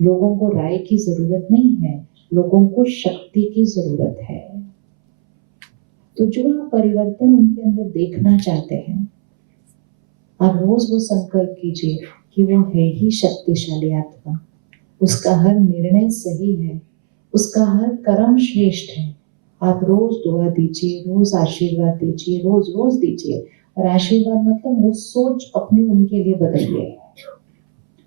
लोगों को राय की जरूरत नहीं है, लोगों को शक्ति की जरूरत है। तो जो आप परिवर्तन उनके अंदर देखना चाहते हैं, आप रोज वो संकल्प कीजिए कि वो है ही शक्तिशाली आत्मा, उसका हर निर्णय सही है, उसका हर कर्म श्रेष्ठ है। आप रोज दुआ दीजिए, रोज आशीर्वाद दीजिए, रोज रोज दीजिए। और आशीर्वाद मतलब वो सोच अपनी उनके लिए बदलिए।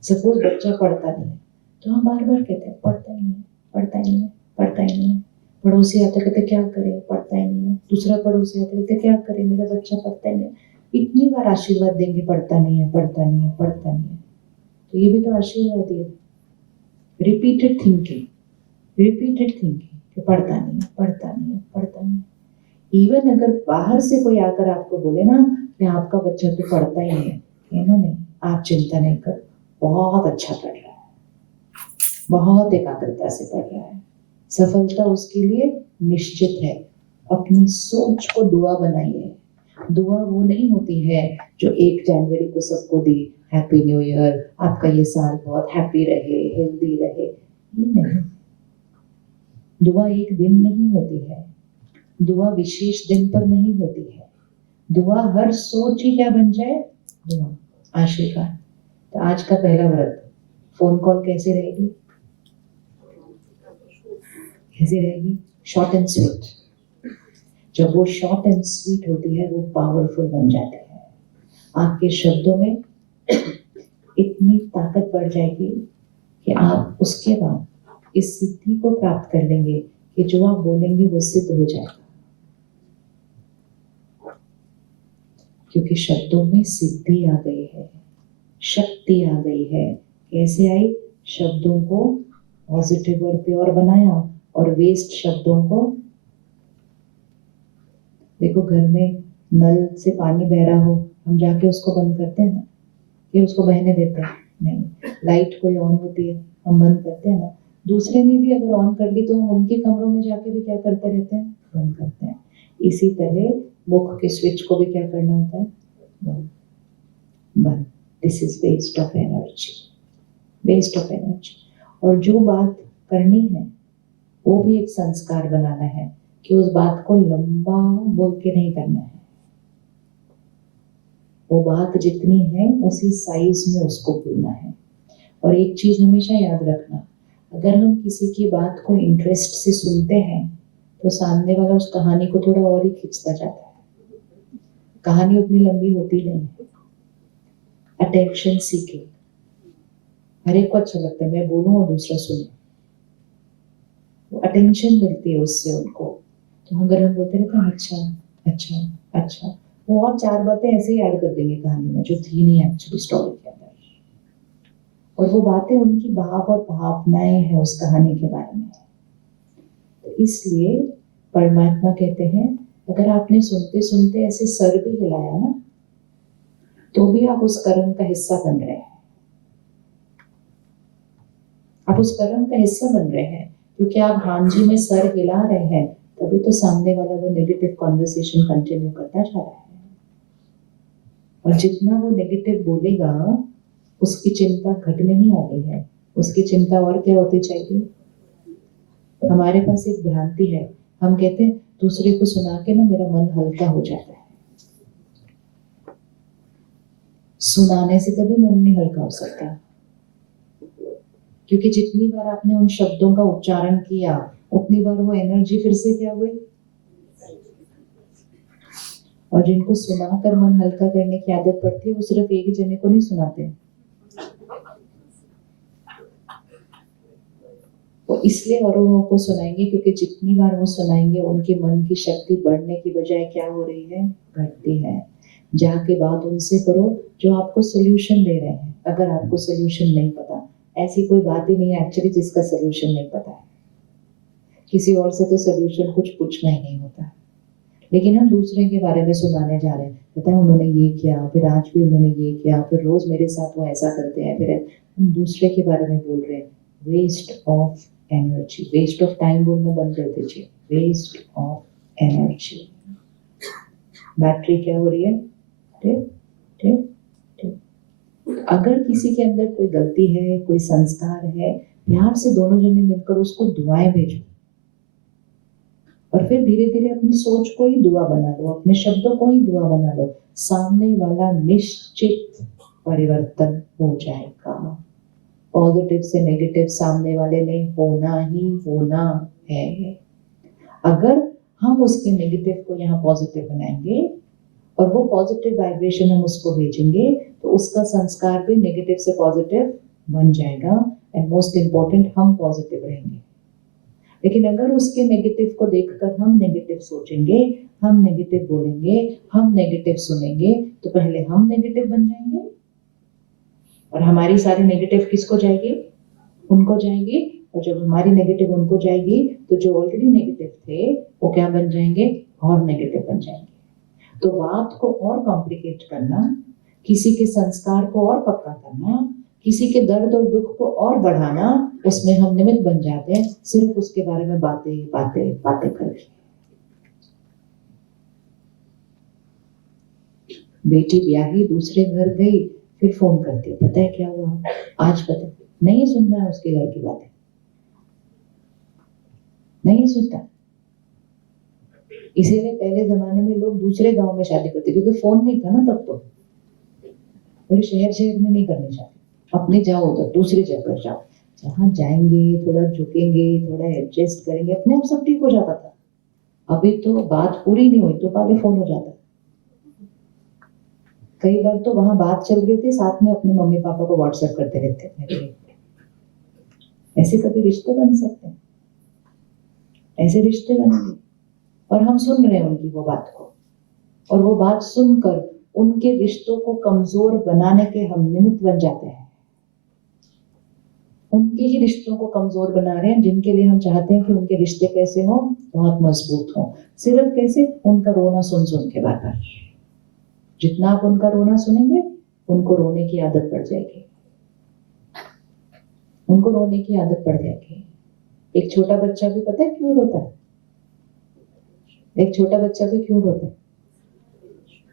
सपोज बच्चा पढ़ता नहीं है तो हम बार बार कहते हैं पढ़ता ही नहीं है, पढ़ता ही नहीं है, पढ़ता ही नहीं है। पड़ोसी आते कहते क्या करे, पढ़ता ही नहीं है। दूसरा पड़ोसी आते कहते क्या करे, मेरा बच्चा पढ़ता ही नहीं है। इतनी बार आशीर्वाद देंगे, पढ़ता नहीं है, पढ़ता नहीं है, पढ़ता नहीं है, तो ये भी तो आशीर्वाद है। रिपीटेड थिंकिंग कि पढ़ता नहीं है, पढ़ता नहीं है, पढ़ता नहीं है। इवन अगर बाहर से कोई आकर आपको बोले ना कि आपका बच्चा तो पढ़ता ही नहीं है, कहना नहीं, आप चिंता नहीं कर, बहुत अच्छा पढ़ रहा है, बहुत एकाग्रता से पढ़ रहा है, सफलता उसके लिए निश्चित है। अपनी सोच को दुआ बनाइए। दुआ वो नहीं होती है जो 1 जनवरी को सबको दी, हैप्पी न्यू ईयर, आपका ये साल बहुत हैप्पी रहे, हेल्दी रहे, ये नहीं। दुआ एक दिन नहीं होती है, दुआ विशेष दिन पर नहीं होती है। दुआ हर सोच ही क्या बन जाए, दुआ, आशीर्वाद। तो आज का पहला व्रत, फोन कॉल कैसे रहेगी, कैसे रहेगी, शॉर्ट एंड स्वीट। जब वो शॉर्ट एंड स्वीट होती है वो पावरफुल बन जाते हैं। आपके शब्दों में इतनी ताकत बढ़ जाएगी कि आप उसके बाद इस सिद्धि को प्राप्त कर लेंगे कि जो आप बोलेंगे वो सिद्ध हो जाएगा। क्योंकि शब्दों में सिद्धि आ गई है, शक्ति आ गई है। कैसे आई, शब्दों को पॉजिटिव और प्योर बनाया और वेस्ट शब्दों को, देखो घर में नल से पानी बह रहा हो, हम जाके उसको बंद करते हैं ना, कि उसको बहने देते हैं, नहीं। लाइट कोई ऑन होती है हम बंद करते हैं ना, दूसरे ने भी अगर ऑन कर ली तो हम उनके कमरों में जाके भी क्या करते रहते हैं, बंद करते हैं। इसी तरह मुख के स्विच को भी क्या करना होता है, बंद बंद। This is waste of energy, waste of energy. और जो बात करनी है वो भी एक संस्कार बनाना है कि उस बात को लंबा बोल के नहीं करना है। वो बात जितनी है उसी साइज में उसको बोलना है। और एक चीज हमेशा याद रखना, अगर हम किसी की बात को इंटरेस्ट से सुनते हैं तो सामने वाला उस कहानी को थोड़ा और ही खींचता जाता है। कहानी उतनी लंबी होती नहीं है। अटेंशन सीकिंग, हर एक को अच्छा लगता है मैं बोलूं और दूसरा सुने, वो अटेंशन मिलती है उससे उनको। तो अगर हम बोलते रहते हैं अच्छा अच्छा अच्छा, वो और 4 बातें ऐसे ही ऐड कर देंगे कहानी में जो थी नहीं एक्चुअली स्टोरी के अंदर। और वो बातें उनकी भाव और भावनाएं हैं उस कहानी के बारे में। तो इसलिए परमात्मा कहते हैं अगर आपने सुनते सुनते ऐसे सर भी हिलाया ना तो भी आप उस कर्म का हिस्सा बन रहे हैं। आप उस कर्म का हिस्सा बन रहे हैं क्योंकि आप हाँ जी में सर हिला रहे हैं, तभी तो सामने वाला वो नेगेटिव कॉन्वर्सेशन कंटिन्यू करता जा रहा है। और जितना वो नेगेटिव बोलेगा उसकी चिंता घटने नहीं वाली है, उसकी चिंता और क्या होती चाहिए। हमारे पास एक भ्रांति है, हम कहते हैं दूसरे को सुना के ना मेरा मन हल्का हो जाता है। सुनाने से कभी मन नहीं हल्का हो सकता, क्योंकि जितनी बार आपने उन शब्दों का उच्चारण किया उतनी बार वो एनर्जी फिर से क्या हुई। और जिनको सुनाकर मन हल्का करने की आदत पड़ती है वो सिर्फ एक ही जने को नहीं सुनाते, वो इसलिए औरों को सुनाएंगे क्योंकि जितनी बार वो सुनाएंगे उनके मन की शक्ति बढ़ने की बजाय क्या हो रही है, घटती है। जाके बात उनसे करो जो आपको सोल्यूशन दे रहे हैं। अगर आपको सोल्यूशन नहीं पता, ऐसी कोई बात ही नहीं है एक्चुअली जिसका सोल्यूशन नहीं पता है। किसी और से तो सोल्यूशन कुछ पूछना ही नहीं होता, लेकिन हम दूसरे के बारे में सुनाने जा रहे हैं। पता है उन्होंने ये किया, फिर आज भी उन्होंने ये किया, फिर रोज मेरे साथ वो ऐसा करते हैं, फिर हम दूसरे के बारे में बोल रहे हैं। Waste of energy, waste of time बोलना बंद कर दीजिए, वेस्ट ऑफ एनर्जी। बैटरी क्या हो रही है, ठीक ठीक ठीक। अगर किसी के अंदर कोई गलती है, कोई संस्कार है, प्यार से दोनों जने मिलकर उसको दुआएं भेजो, और फिर धीरे धीरे अपनी सोच को ही दुआ बना लो, अपने शब्दों को ही दुआ बना लो। सामने वाला निश्चित परिवर्तन हो जाएगा। पॉजिटिव से नेगेटिव सामने वाले ने होना ही होना है। अगर हम उसके नेगेटिव को यहाँ पॉजिटिव बनाएंगे और वो पॉजिटिव वाइब्रेशन हम उसको भेजेंगे, तो उसका संस्कार भी नेगेटिव से पॉजिटिव बन जाएगा। एंड मोस्ट इम्पोर्टेंट, हम पॉजिटिव रहेंगे। लेकिन अगर उसके नेगेटिव को देखकर हम नेगेटिव सोचेंगे, हम नेगेटिव बोलेंगे, हम नेगेटिव सुनेंगे, तो पहले हम नेगेटिव बन जाएंगे और हमारी सारी नेगेटिव किसको जाएगी? उनको जाएगी। और जब हमारी नेगेटिव उनको जाएगी, तो जो ऑलरेडी नेगेटिव थे वो क्या बन जाएंगे? और नेगेटिव बन जाएंगे। तो बात को और कॉम्प्लिकेट करना, किसी के संस्कार को और पक्का करना, किसी के दर्द और दुख को और बढ़ाना, उसमें हम निमित्त बन जाते हैं, सिर्फ उसके बारे में बातें बातें बातें करके। बेटी ब्याही दूसरे घर गई, फिर फोन करती है, पता है क्या हुआ आज? पता नहीं सुनना है उसके घर की बातें, नहीं सुनता। इसीलिए पहले जमाने में लोग दूसरे गांव में शादी करते, क्योंकि फोन नहीं था ना तब। तो पूरे शहर में नहीं करनी चाहिए, अपने जाओ उधर दूसरी जगह जाओ, जहाँ जाएंगे थोड़ा झुकेंगे, थोड़ा एडजस्ट करेंगे, अपने आप सब ठीक हो जाता था। अभी तो बात पूरी नहीं हुई तो पहले फोन हो जाता। कई बार तो वहां बात चल रही थी, साथ में अपने मम्मी पापा को व्हाट्सएप करते रहते। ऐसे कभी रिश्ते बन सकते हैं? ऐसे रिश्ते बनेंगे और हम सुन रहे हैं उनकी वो बात को, और वो बात सुनकर उनके रिश्तों को कमजोर बनाने के हम निमित्त बन जाते हैं। उनके ही रिश्तों को कमजोर बना रहे हैं, जिनके लिए हम चाहते हैं कि उनके रिश्ते कैसे हो? बहुत मजबूत हो। सिर्फ कैसे? उनका रोना सुन सुन के बार बार। जितना आप उनका रोना सुनेंगे, उनको रोने की आदत पड़ जाएगी, उनको रोने की आदत पड़ जाएगी। एक छोटा बच्चा भी पता है क्यों रोता है? एक छोटा बच्चा भी क्यों रोता है?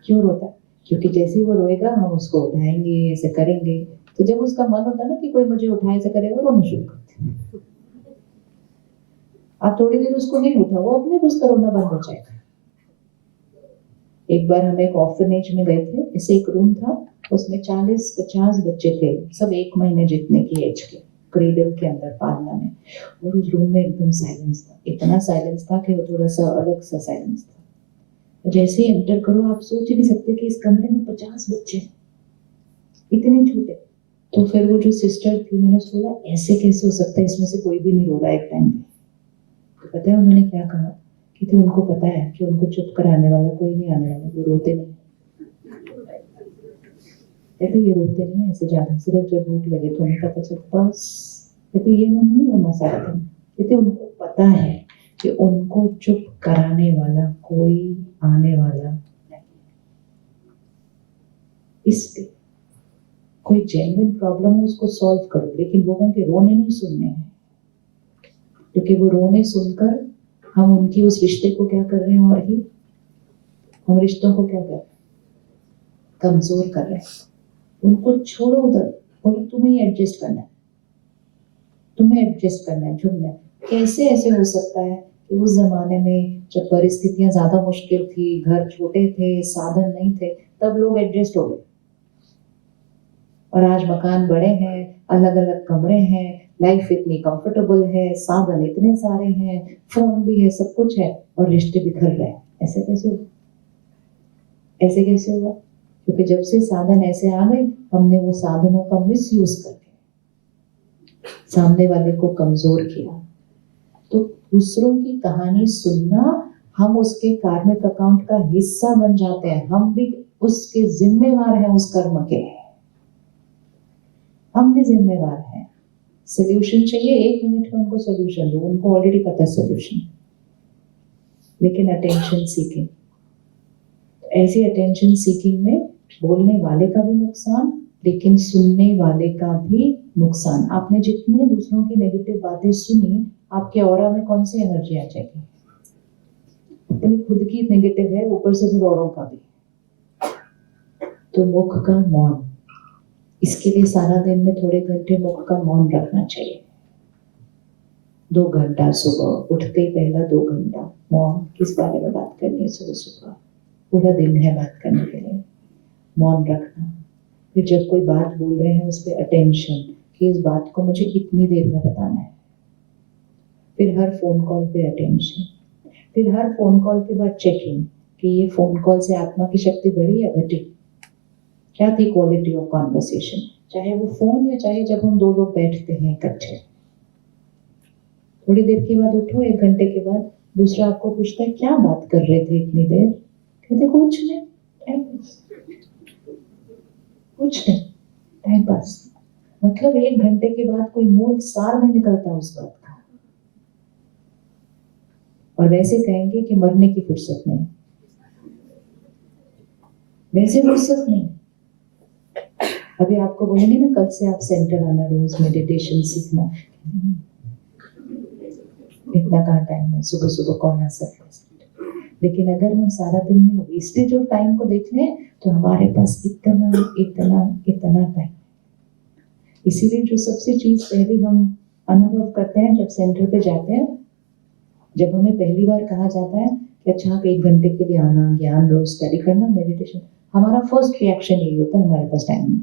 क्यों रोता है? क्योंकि जैसे ही वो रोएगा, हम उसको उठाएंगे, ऐसे करेंगे, तो जब उसका मन होता है ना कि कोई मुझे उठाए, ऐसे करेगा, रोना शुरू करते हैं। आप थोड़ी देर उसको नहीं उठा, वो अपने को उसका रोना बंद हो जाएगा। एक बार हम एक ऑर्फनेज में गए थे, ऐसे एक रूम था, उसमें 40-50 बच्चे थे, सब 1 महीने जितने की एज के, क्रेडल के अंदर पालना में। और उस रूम में एकदम साइलेंस था, इतना साइलेंस था कि वो थोड़ा सा अलग सा साइलेंस था। जैसे ही एंटर करो, आप सोच ही नहीं सकते कि इस कमरे में 50 बच्चे इतने छोटे। तो फिर वो जो सिस्टर थी, मैंने उसको बोला ऐसे कैसे हो सकता है, इसमें से कोई भी नहीं रो रहा है एक टाइम पे। तो पता है उन्होंने क्या कहा? कि उनको पता है कि उनको चुप कराने वाला कोई नहीं आने वाला, वो रोते नहीं। कहते ये रोते नहीं ऐसे ज्यादा, सिर्फ जब भूख लगे तो उन्हें पता चलता बस। कहते ये मन नहीं होना सारा दिन। कहते उनको पता है कि उनको चुप कराने वाला कोई आने वाला नहीं। इसलिए कोई जेन्युइन प्रॉब्लम हो उसको सॉल्व करो, लेकिन लोगों के रोने नहीं सुनने हैं, क्योंकि वो रोने सुनकर हम उनकी उस रिश्ते को क्या कर रहे हैं, और ही हम रिश्तों को क्या कर रहे हैं? कमजोर कर रहे हैं। उनको छोड़ो उधर, बोलो तुम्हें ही एडजस्ट करना है, तुम्हें एडजस्ट करना है, झुकना है। कैसे ऐसे हो सकता है कि उस जमाने में जब परिस्थितियां ज्यादा मुश्किल थी, घर छोटे थे, साधन नहीं थे, तब लोग एडजस्ट हो गए, और आज मकान बड़े हैं, अलग अलग कमरे हैं, लाइफ इतनी कंफर्टेबल है, साधन इतने सारे हैं, फोन भी है, सब कुछ है, और रिश्ते बिखर रहे हैं। ऐसे कैसे हुआ? ऐसे कैसे हुआ? क्योंकि जब से साधन ऐसे आ गए, हमने वो साधनों का मिसयूज करके सामने वाले को कमजोर किया। तो दूसरों की कहानी सुनना, हम उसके कार्मिक अकाउंट का हिस्सा बन जाते हैं, हम भी उसके जिम्मेवार हैं, उस कर्म के हम भी जिम्मेवार हैं। सोल्यूशन चाहिए, 1 मिनट में उनको सोल्यूशन दो, उनको ऑलरेडी पता है सोल्यूशन, लेकिन अटेंशन सीकिंग, ऐसी अटेंशन सीकिंग में बोलने वाले का भी नुकसान, लेकिन सुनने वाले का भी नुकसान। आपने जितने दूसरों की नेगेटिव बातें सुनी, आपके ऑरा में कौन सी एनर्जी आ जाएगी? अपनी खुद की नेगेटिव है, ऊपर से फिर औरों का भी। तो मुख का मौन, इसके लिए सारा दिन में थोड़े घंटे मुख का मौन रखना चाहिए। 2 घंटा सुबह उठते ही पहला 2 घंटा मौन, किस बारे में बात करनी है सुबह सुबह, पूरा दिन है बात करने के लिए, मौन रखना। फिर जब कोई बात बोल रहे हैं उस पर अटेंशन कि इस बात को मुझे इतनी देर में बताना है। फिर हर फोन कॉल पे अटेंशन, फिर हर फोन कॉल के बाद चेकिंग कि ये फोन कॉल से आत्मा की शक्ति बढ़ी या घटी, क्या थी क्वालिटी ऑफ कॉन्वर्सेशन, चाहे वो फोन या चाहे जब हम 2 लोग बैठते हैं इकट्ठे। थोड़ी देर के बाद उठो, 1 घंटे के बाद दूसरा आपको पूछता है क्या बात कर रहे थे इतनी देर, कहते कुछ नहीं, टाइम पास, कुछ नहीं, टाइम पास। मतलब 1 घंटे के बाद कोई मूल सार नहीं निकलता उस बात का। और वैसे कहेंगे कि मरने की फुर्सत नहीं, वैसे फुर्सत नहीं। अभी आपको बोलेंगे ना कल से आप सेंटर आना, रोज मेडिटेशन सीखना, इतना कहाँ टाइम है, सुबह सुबह कौन आ सकता है। लेकिन अगर हम सारा दिन में वेस्टेज ऑफ टाइम को देख लें तो हमारे पास इतना इतना इतना टाइम। इसीलिए जो सबसे चीज पहले हम अनुभव करते हैं जब सेंटर पे जाते हैं, जब हमें पहली बार कहा जाता है कि अच्छा आप 1 घंटे के लिए आना, ज्ञान रोज स्टडी करना, मेडिटेशन, हमारा फर्स्ट रिएक्शन यही होता है हमारे पास टाइम नहीं,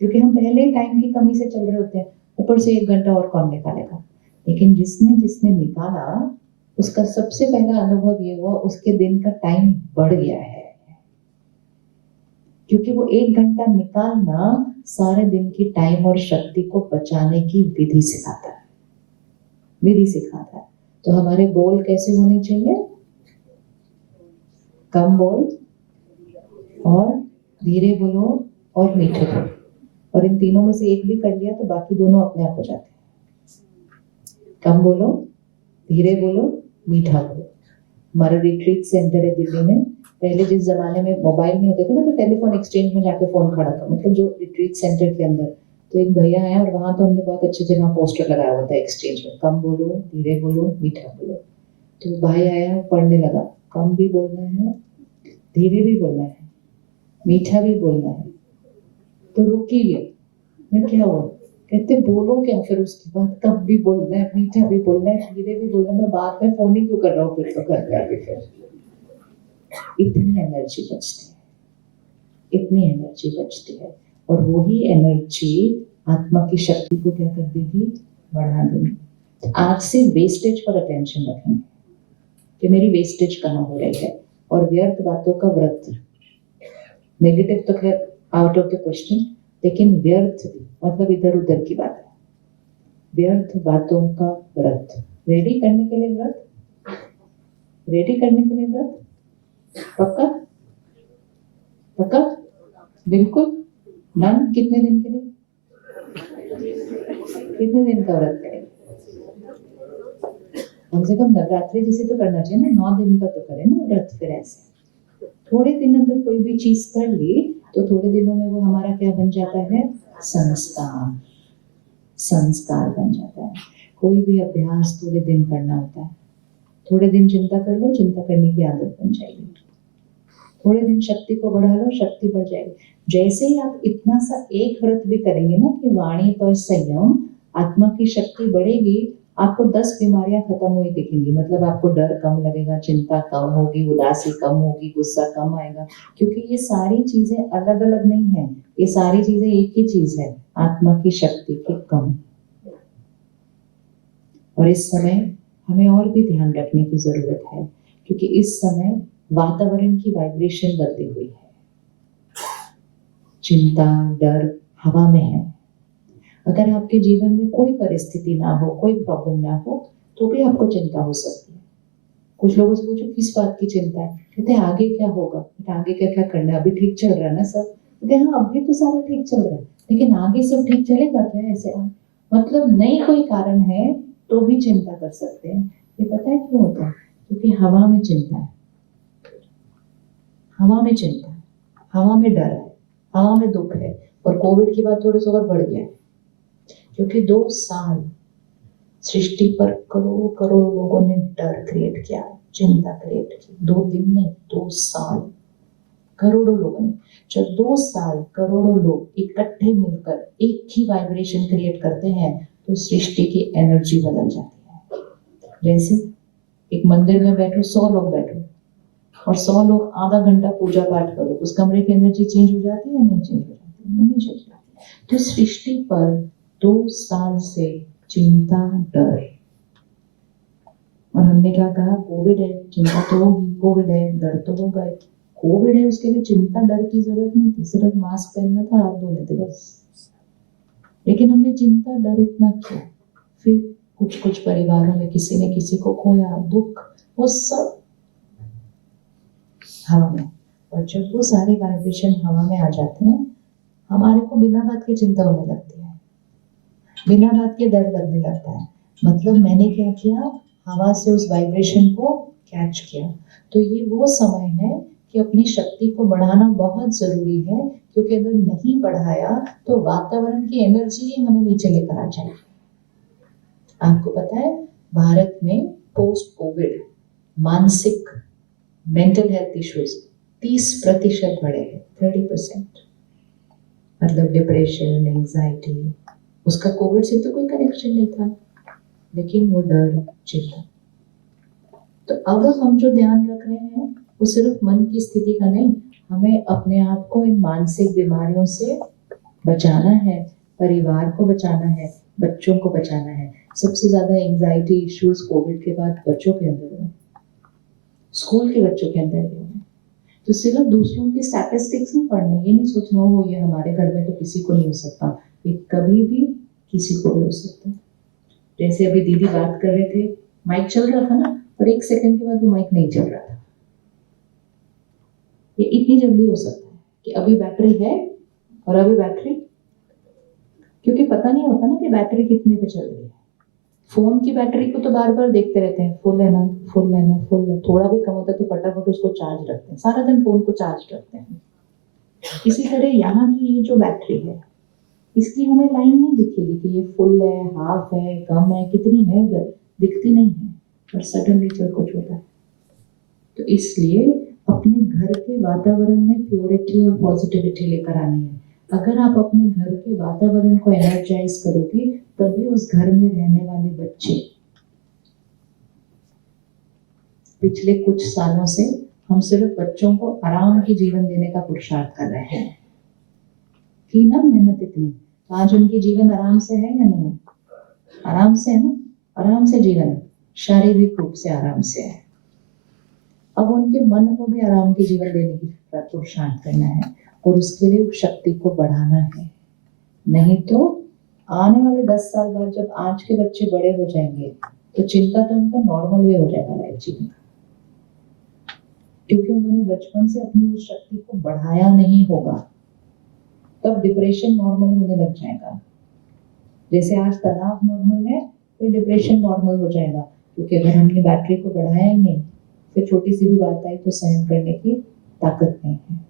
क्योंकि हम पहले टाइम की कमी से चल रहे होते हैं, ऊपर से 1 घंटा और कौन निकालेगा। लेकिन जिसने जिसने निकाला उसका सबसे पहला अनुभव ये हुआ उसके दिन का टाइम बढ़ गया है, क्योंकि वो 1 घंटा निकालना सारे दिन की टाइम और शक्ति को बचाने की विधि सिखाता है, विधि सिखाता है। तो हमारे बोल कैसे होने चाहिए, कम बोल और धीरे बोलो और मीठे बोलो, और इन तीनों में से एक भी कर लिया तो बाकी दोनों अपने आप हो जाते हैं। कम बोलो, धीरे बोलो, मीठा बोलो। हमारा रिट्रीट सेंटर है दिल्ली में। पहले जिस जमाने में मोबाइल नहीं होते थे ना, तो टेलीफोन एक्सचेंज में जाके फोन खड़ा था, मतलब जो रिट्रीट सेंटर के अंदर, तो एक भैया आया और वहां तो हमने बहुत अच्छी जगह पोस्टर लगाया हुआ था एक्सचेंज में, कम बोलो, धीरे बोलो, मीठा बोलो। तो भाई आया पढ़ने लगा, कम भी बोलना है, धीरे भी बोलना है, मीठा भी बोलना है। तो रुक ही गया, मैं क्या हुआ, कहते बोलो क्या, फिर उसके बाद कम भी बोलना है, मीठा भी बोलना है, धीरे भी बोलना है, मैं बाद में फोन ही क्यों कर रहा हूँ फिर, तो घर पे आके फिर इतनी एनर्जी बचती है, इतनी एनर्जी बचती है। और वही एनर्जी आत्मा की शक्ति को क्या कर देगी, बढ़ा देगी। आज से वेस्टेज पर अटेंशन रखेंगे कि मेरी वेस्टेज कहाँ हो रही है, और व्यर्थ बातों का व्रत, नेगेटिव तो खैर आउट ऑफ द क्वेश्चन, लेकिन व्यर्थ मतलब इधर उधर की बात है, व्यर्थ बातों का व्रत, रेडी करने के लिए व्रत, रेडी करने के लिए व्रत, पक्का पक्का बिल्कुल। डन। कितने दिन के लिए, कितने दिन का व्रत करें, कम से कम नवरात्रि जिसे तो करना चाहिए ना, 9 दिन का तो करें ना व्रत। फिर ऐसे थोड़े दिन अगर कोई भी चीज कर ली तो थोड़े दिनों में वो हमारा क्या बन जाता है, संस्कार, संस्कार बन जाता है। कोई भी अभ्यास थोड़े दिन करना होता है, थोड़े दिन चिंता कर लो, चिंता करने की आदत बन जाएगी, थोड़े दिन शक्ति को बढ़ा लो, शक्ति बढ़ जाएगी। जैसे ही आप इतना सा एक व्रत भी करेंगे ना कि वाणी पर संयम, आत्मा की शक्ति बढ़ेगी, आपको 10 बीमारियां खत्म हुई दिखेंगी। मतलब आपको डर कम लगेगा, चिंता कम होगी, उदासी कम होगी, गुस्सा कम आएगा, क्योंकि ये सारी चीजें अलग अलग नहीं है, ये सारी चीजें एक ही चीज है, आत्मा की शक्ति की कमी। और इस समय हमें और भी ध्यान रखने की जरूरत है, क्योंकि इस समय वातावरण की वाइब्रेशन बदली हुई है, चिंता डर हवा में है। अगर आपके जीवन में कोई परिस्थिति ना हो, कोई प्रॉब्लम ना हो, तो भी आपको चिंता हो सकती है। कुछ लोगों से पूछो किस बात की चिंता है, कहते हैं आगे क्या होगा, आगे क्या क्या करना है, अभी ठीक चल रहा है ना सब, कहते हैं हाँ अभी तो सारा ठीक चल रहा है, लेकिन आगे सब ठीक चलेगा क्या, ऐसे मतलब नहीं कोई कारण है तो भी चिंता कर सकते हैं। ये पता है क्यों होता है, क्योंकि हवा में चिंता है, हवा में चिंता है, हवा में डर है, हवा में दुख है। और कोविड के बाद थोड़ा सा और बढ़ गया है, क्योंकि 2 साल सृष्टि पर करोड़ों करोड़ों लोगों ने डर क्रिएट किया, चिंता क्रिएट की, 2 दिन नहीं 2 साल। करोड़ों लोगों ने। जब 2 साल करोड़ों लोग इकट्ठे मिलकर एक ही वाइब्रेशन क्रिएट करते हैं तो सृष्टि की एनर्जी बदल जाती है। जैसे एक मंदिर में बैठो, 100 लोग बैठो और 100 लोग आधा घंटा पूजा पाठ करो, उस कमरे की एनर्जी चेंज हो जाती है या नहीं चेंज हो जाती है? नहीं चेंज हो जाती। तो सृष्टि पर 2 साल से चिंता, डर, और हमने क्या कहा, कोविड है, चिंता तो होगी, कोविड है, डर तो होगा। कोविड है उसके लिए चिंता डर की जरूरत नहीं थी, सिर्फ मास्क पहनना था, हाथ धोने थे बस। लेकिन हमने चिंता डर इतना किया, फिर कुछ कुछ परिवारों में किसी ने किसी को खोया, दुख, वो सब हवा में। और जब वो सारे वाइब्रेशन हवा में आ जाते हैं, हमारे को बिना बात के चिंता होने लगती है, बिना बात के डर लगने लगता है। मतलब मैंने क्या किया, हवा से उस वाइब्रेशन को कैच किया। तो ये वो समय है कि अपनी शक्ति को बढ़ाना बहुत जरूरी है, क्योंकि अगर नहीं बढ़ाया तो वातावरण की एनर्जी ही हमें नीचे लेकर आ जाएगी। आपको पता है, भारत में पोस्ट कोविड मानसिक मेंटल हेल्थ इश्यूज 30% बढ़े हैं, 30%। मतलब डिप्रेशन, एंजाइटी, उसका कोविड से तो कोई कनेक्शन नहीं था, लेकिन वो डर, चिंता। तो अब हम जो ध्यान रख रहे हैं वो सिर्फ मन की स्थिति का नहीं, हमें अपने आप को इन मानसिक बीमारियों से बचाना है, परिवार को बचाना है, बच्चों को बचाना है। सबसे ज्यादा एंजाइटी इश्यूज कोविड के बाद बच्चों के अंदर हुए, स्कूल के बच्चों के अंदर भी हुए। तो सिर्फ दूसरों की स्टैटिस्टिक्स नहीं पढ़ना, ये नहीं सोचना हो ये हमारे घर में तो किसी को नहीं हो सकता, ये कभी भी किसी को भी हो सकता है। जैसे अभी दीदी बात कर रहे थे, माइक चल रहा था ना, और 1 सेकंड के बाद वो माइक नहीं चल रहा था। ये इतनी जल्दी हो सकता है कि अभी बैटरी है और अभी बैटरी, क्योंकि पता नहीं होता ना कि बैटरी कितने पे चल रही है। फोन की बैटरी को तो बार बार देखते रहते हैं, फुल है ना, फुल है ना, फुल है, थोड़ा भी कम होता है तो फटाफट उसको चार्ज रखते हैं, सारा दिन फोन को चार्ज रखते हैं। इसी तरह यहाँ की ये जो बैटरी है, इसकी हमें लाइन नहीं दिखेगी कि ये फुल है, हाफ है, कम है, कितनी है, इधर दिखती नहीं है, और सडनली जब कुछ होता है। तो इसलिए अपने घर के वातावरण में प्योरिटी और पॉजिटिविटी लेकर आनी है। अगर आप अपने घर के वातावरण को एनर्जाइज करोगे, तभी उस घर में रहने वाले बच्चे, पिछले कुछ सालों से हम सिर्फ बच्चों को आराम की जीवन देने का पुरुषार्थ कर रहे हैं, की ना मेहनत इतनी, तो आज उनकी जीवन आराम से है या नहीं है? आराम से है ना, आराम से जीवन है, शारीरिक रूप से आराम से है। अब उनके मन को भी आराम की जीवन देने की पुरुषार्थ करना है, और उसके लिए शक्ति को बढ़ाना है। नहीं तो आने वाले 10 साल बाद जब आज के बच्चे बड़े हो जाएंगे तो चिंता तो उनका नॉर्मल वे हो जाएगा लाइफ जीने का, क्योंकि उन्होंने बचपन से अपनी उस शक्ति को बढ़ाया नहीं होगा। तब डिप्रेशन नॉर्मल होने लग जाएगा। जैसे आज तनाव नॉर्मल है, फिर डिप्रेशन नॉर्मल हो जाएगा, क्योंकि अगर हमने बैटरी को बढ़ाया ही नहीं, फिर छोटी सी भी बात आई तो सहन करने की ताकत नहीं है।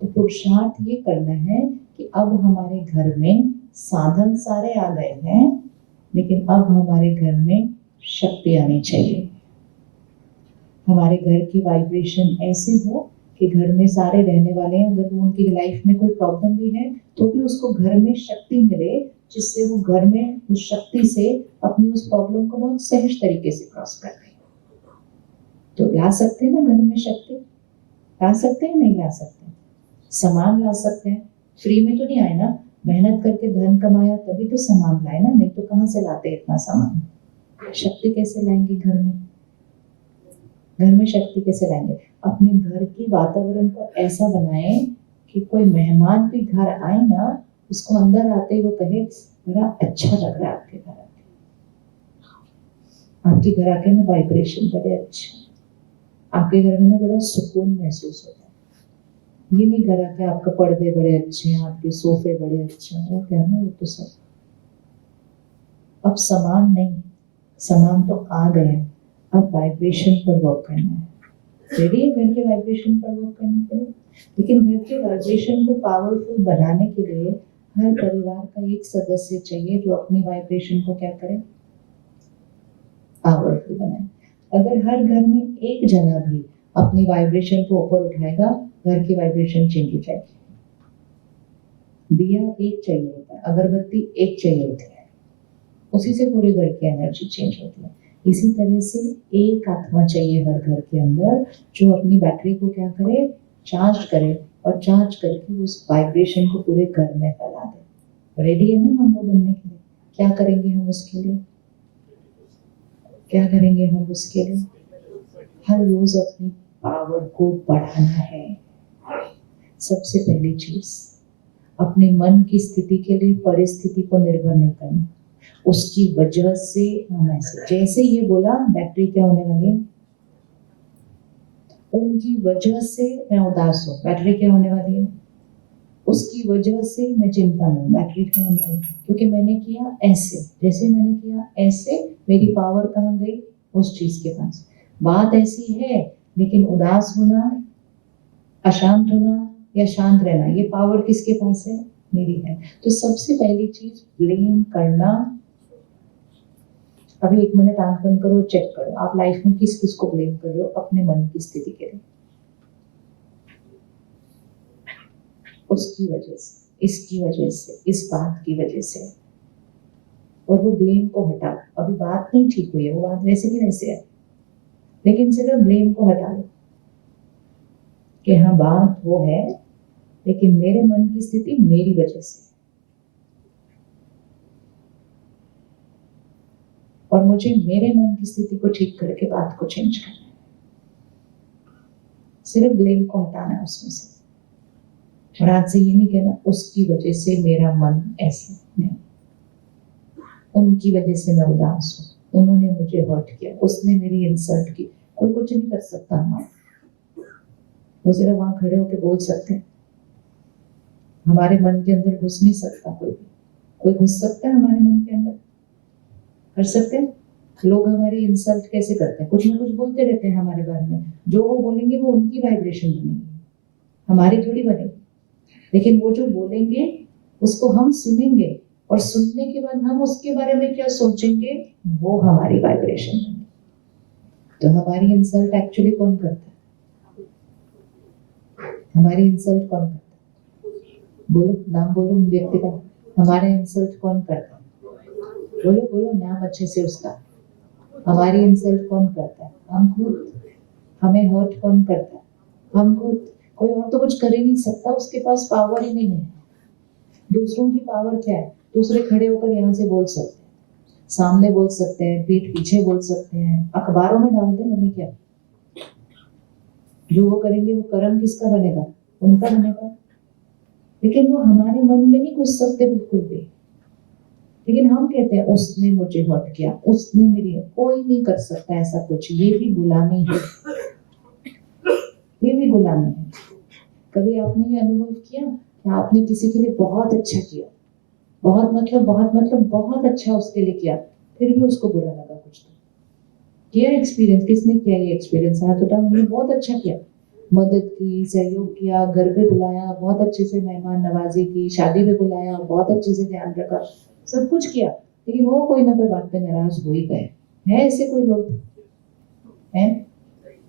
तो पुरुषार्थ ये करना है कि अब हमारे घर में साधन सारे आ गए हैं, लेकिन अब हमारे घर में शक्ति आनी चाहिए। हमारे घर की वाइब्रेशन ऐसे हो कि घर में सारे रहने वाले हैं, अगर वो उनकी लाइफ में कोई प्रॉब्लम भी है तो भी उसको घर में शक्ति मिले, जिससे वो घर में उस शक्ति से अपनी उस प्रॉब्लम को बहुत सहज तरीके से क्रॉस कर रहे हैं। तो ला सकते हैं ना घर में शक्ति, ला सकते हैं, नहीं ला सकते? सामान ला सकते हैं, फ्री में तो नहीं आए ना, मेहनत करके धन कमाया तभी तो सामान लाए ना, नहीं तो कहाँ से लाते इतना सामान? शक्ति कैसे लाएंगे घर में? घर में शक्ति कैसे लाएंगे? अपने घर के वातावरण को ऐसा बनाएं कि कोई मेहमान भी घर आए ना, उसको अंदर आते ही वो कहे बड़ा अच्छा लग रहा है आपके घर आके, आपके घर आके ना वाइब्रेशन बड़े अच्छे, आपके घर में ना बड़ा सुकून महसूस होता है। ये नहीं घर आके आपका पर्दे बड़े अच्छे हैं, आपके सोफे बड़े अच्छे हैं, वो क्या है, वो तो सब अब सामान नहीं, सामान तो आ गए, अब वाइब्रेशन पर वर्क करना है। रेडी है घर के वाइब्रेशन पर वर्क करने के लिए? लेकिन घर के वाइब्रेशन को पावरफुल बनाने के लिए हर परिवार का एक सदस्य चाहिए जो अपनी वाइब्रेशन को क्या करे, पावरफुल बनाए। अगर हर घर में एक जना भी अपनी वाइब्रेशन को ऊपर उठाएगा घर की वाइब्रेशन चेंज हो जाएगी। दिया एक चाहिए होता है, अगरबत्ती एक चाहिए होती है, उसी से पूरे घर की एनर्जी चेंज होती है। इसी तरह से एक आत्मा चाहिए हर घर के अंदर, जो अपनी बैटरी को क्या करे, चार्ज करे, और चार्ज करके उस वाइब्रेशन को पूरे घर में फैला दे। रेडी है ना हम वो बनने के लिए? क्या करेंगे हम उसके लिए? क्या करेंगे हम उसके लिए? हर रोज अपनी पावर को बढ़ाना है। सबसे पहली चीज, अपने मन की स्थिति के लिए परिस्थिति को निर्भर नहीं करना। उसकी वजह से हम ऐसे, जैसे ये बोला बैटरी क्या होने वाली है, उनकी वजह से मैं उदास हूँ, बैटरी क्या होने वाली है, उसकी वजह से मैं चिंता में हूँ, बैटरी क्या होने वाली है, क्योंकि मैंने किया ऐसे, जैसे मैंने किया ऐसे, मेरी पावर कहाँ गई, उस चीज के पास। बात ऐसी है, लेकिन उदास होना, अशांत होना या शांत रहना, ये पावर किसके पास है, मेरी है। तो सबसे पहली चीज ब्लेम करना। अभी 1 मिनट आंख बंद करो, चेक करो आप लाइफ में किस किस को ब्लेम कर रहे हो अपने मन की स्थिति के लिए। उसकी वजह से, इसकी वजह से, इस बात की वजह से, और वो ब्लेम को हटा। अभी बात नहीं ठीक हुई है, वो बात वैसे की वैसे है, लेकिन सिर्फ ब्लेम को हटा लो कि हाँ बात वो है, लेकिन मेरे मन की स्थिति मेरी वजह से, और मुझे मेरे मन की स्थिति को ठीक करके बात को चेंज करना है। सिर्फ ब्लेम को हटाना है उसमें से। और आज से ये नहीं कहना उसकी वजह से मेरा मन ऐसा, नहीं, उनकी वजह से मैं उदास हूँ, उन्होंने मुझे हर्ट किया, उसने मेरी इंसल्ट की। कोई कुछ नहीं कर सकता हमारा, वो सिर्फ वहां खड़े होकर बोल सकते हैं, हमारे मन के अंदर घुस नहीं सकता कोई घुस सकता है हमारे मन के अंदर? कर सकते हैं? लोग हमारी इंसल्ट कैसे करते हैं, कुछ ना कुछ बोलते रहते हैं हमारे बारे में, जो वो बोलेंगे वो उनकी वाइब्रेशन बनेगी, हमारी थोड़ी बनेगी। लेकिन वो जो बोलेंगे उसको हम सुनेंगे, और सुनने के बाद हम उसके बारे में क्या सोचेंगे, वो हमारी वाइब्रेशन बनेगी। तो हमारी इंसल्ट एक्चुअली कौन करता है? हमारी इंसल्ट कौन करता है? बोलो, नाम बोलो व्यक्ति का। हमारे इंसल्ट कौन करता है? बोलो बोलो नाम अच्छे से उसका। हमारी इंसल्ट कौन करता है? हम खुद। हमें हर्ट कौन करता है? हम खुद। कोई और तो कुछ कर ही नहीं सकता, उसके पास पावर ही नहीं है। दूसरों की पावर क्या है? दूसरे खड़े होकर यहाँ से बोल सकते हैं, सामने बोल सकते हैं, पीठ पीछे बोल सकते हैं, अखबारों में डाल दें, हमें क्या। जो वो करेंगे वो कर्म किसका बनेगा? उनका बनेगा। लेकिन वो हमारे मन में नहीं घुस सकते बिल्कुल भी। लेकिन हम कहते हैं उसने मुझे हर्ट किया, उसने मेरी, कोई नहीं कर सकता ऐसा कुछ। ये भी गुलामी है, ये भी गुलामी है। कभी आपने ये अनुभव किया कि आपने किसी के लिए बहुत अच्छा किया, बहुत बहुत अच्छा उसके लिए किया, फिर भी उसको बुरा लगा कुछ? तो किया एक्सपीरियंस? किसने किया ये एक्सपीरियंस? हाथ उठा। हमने बहुत अच्छा किया, मदद की, सहयोग किया, घर पे बुलाया, बहुत अच्छे से मेहमान नवाजी की, शादी में बुलाया, बहुत अच्छे से ध्यान रखा, सब कुछ किया, लेकिन वो कोई ना कोई बात पे नाराज हो ही गए। है ऐसे कोई लोग? हैं?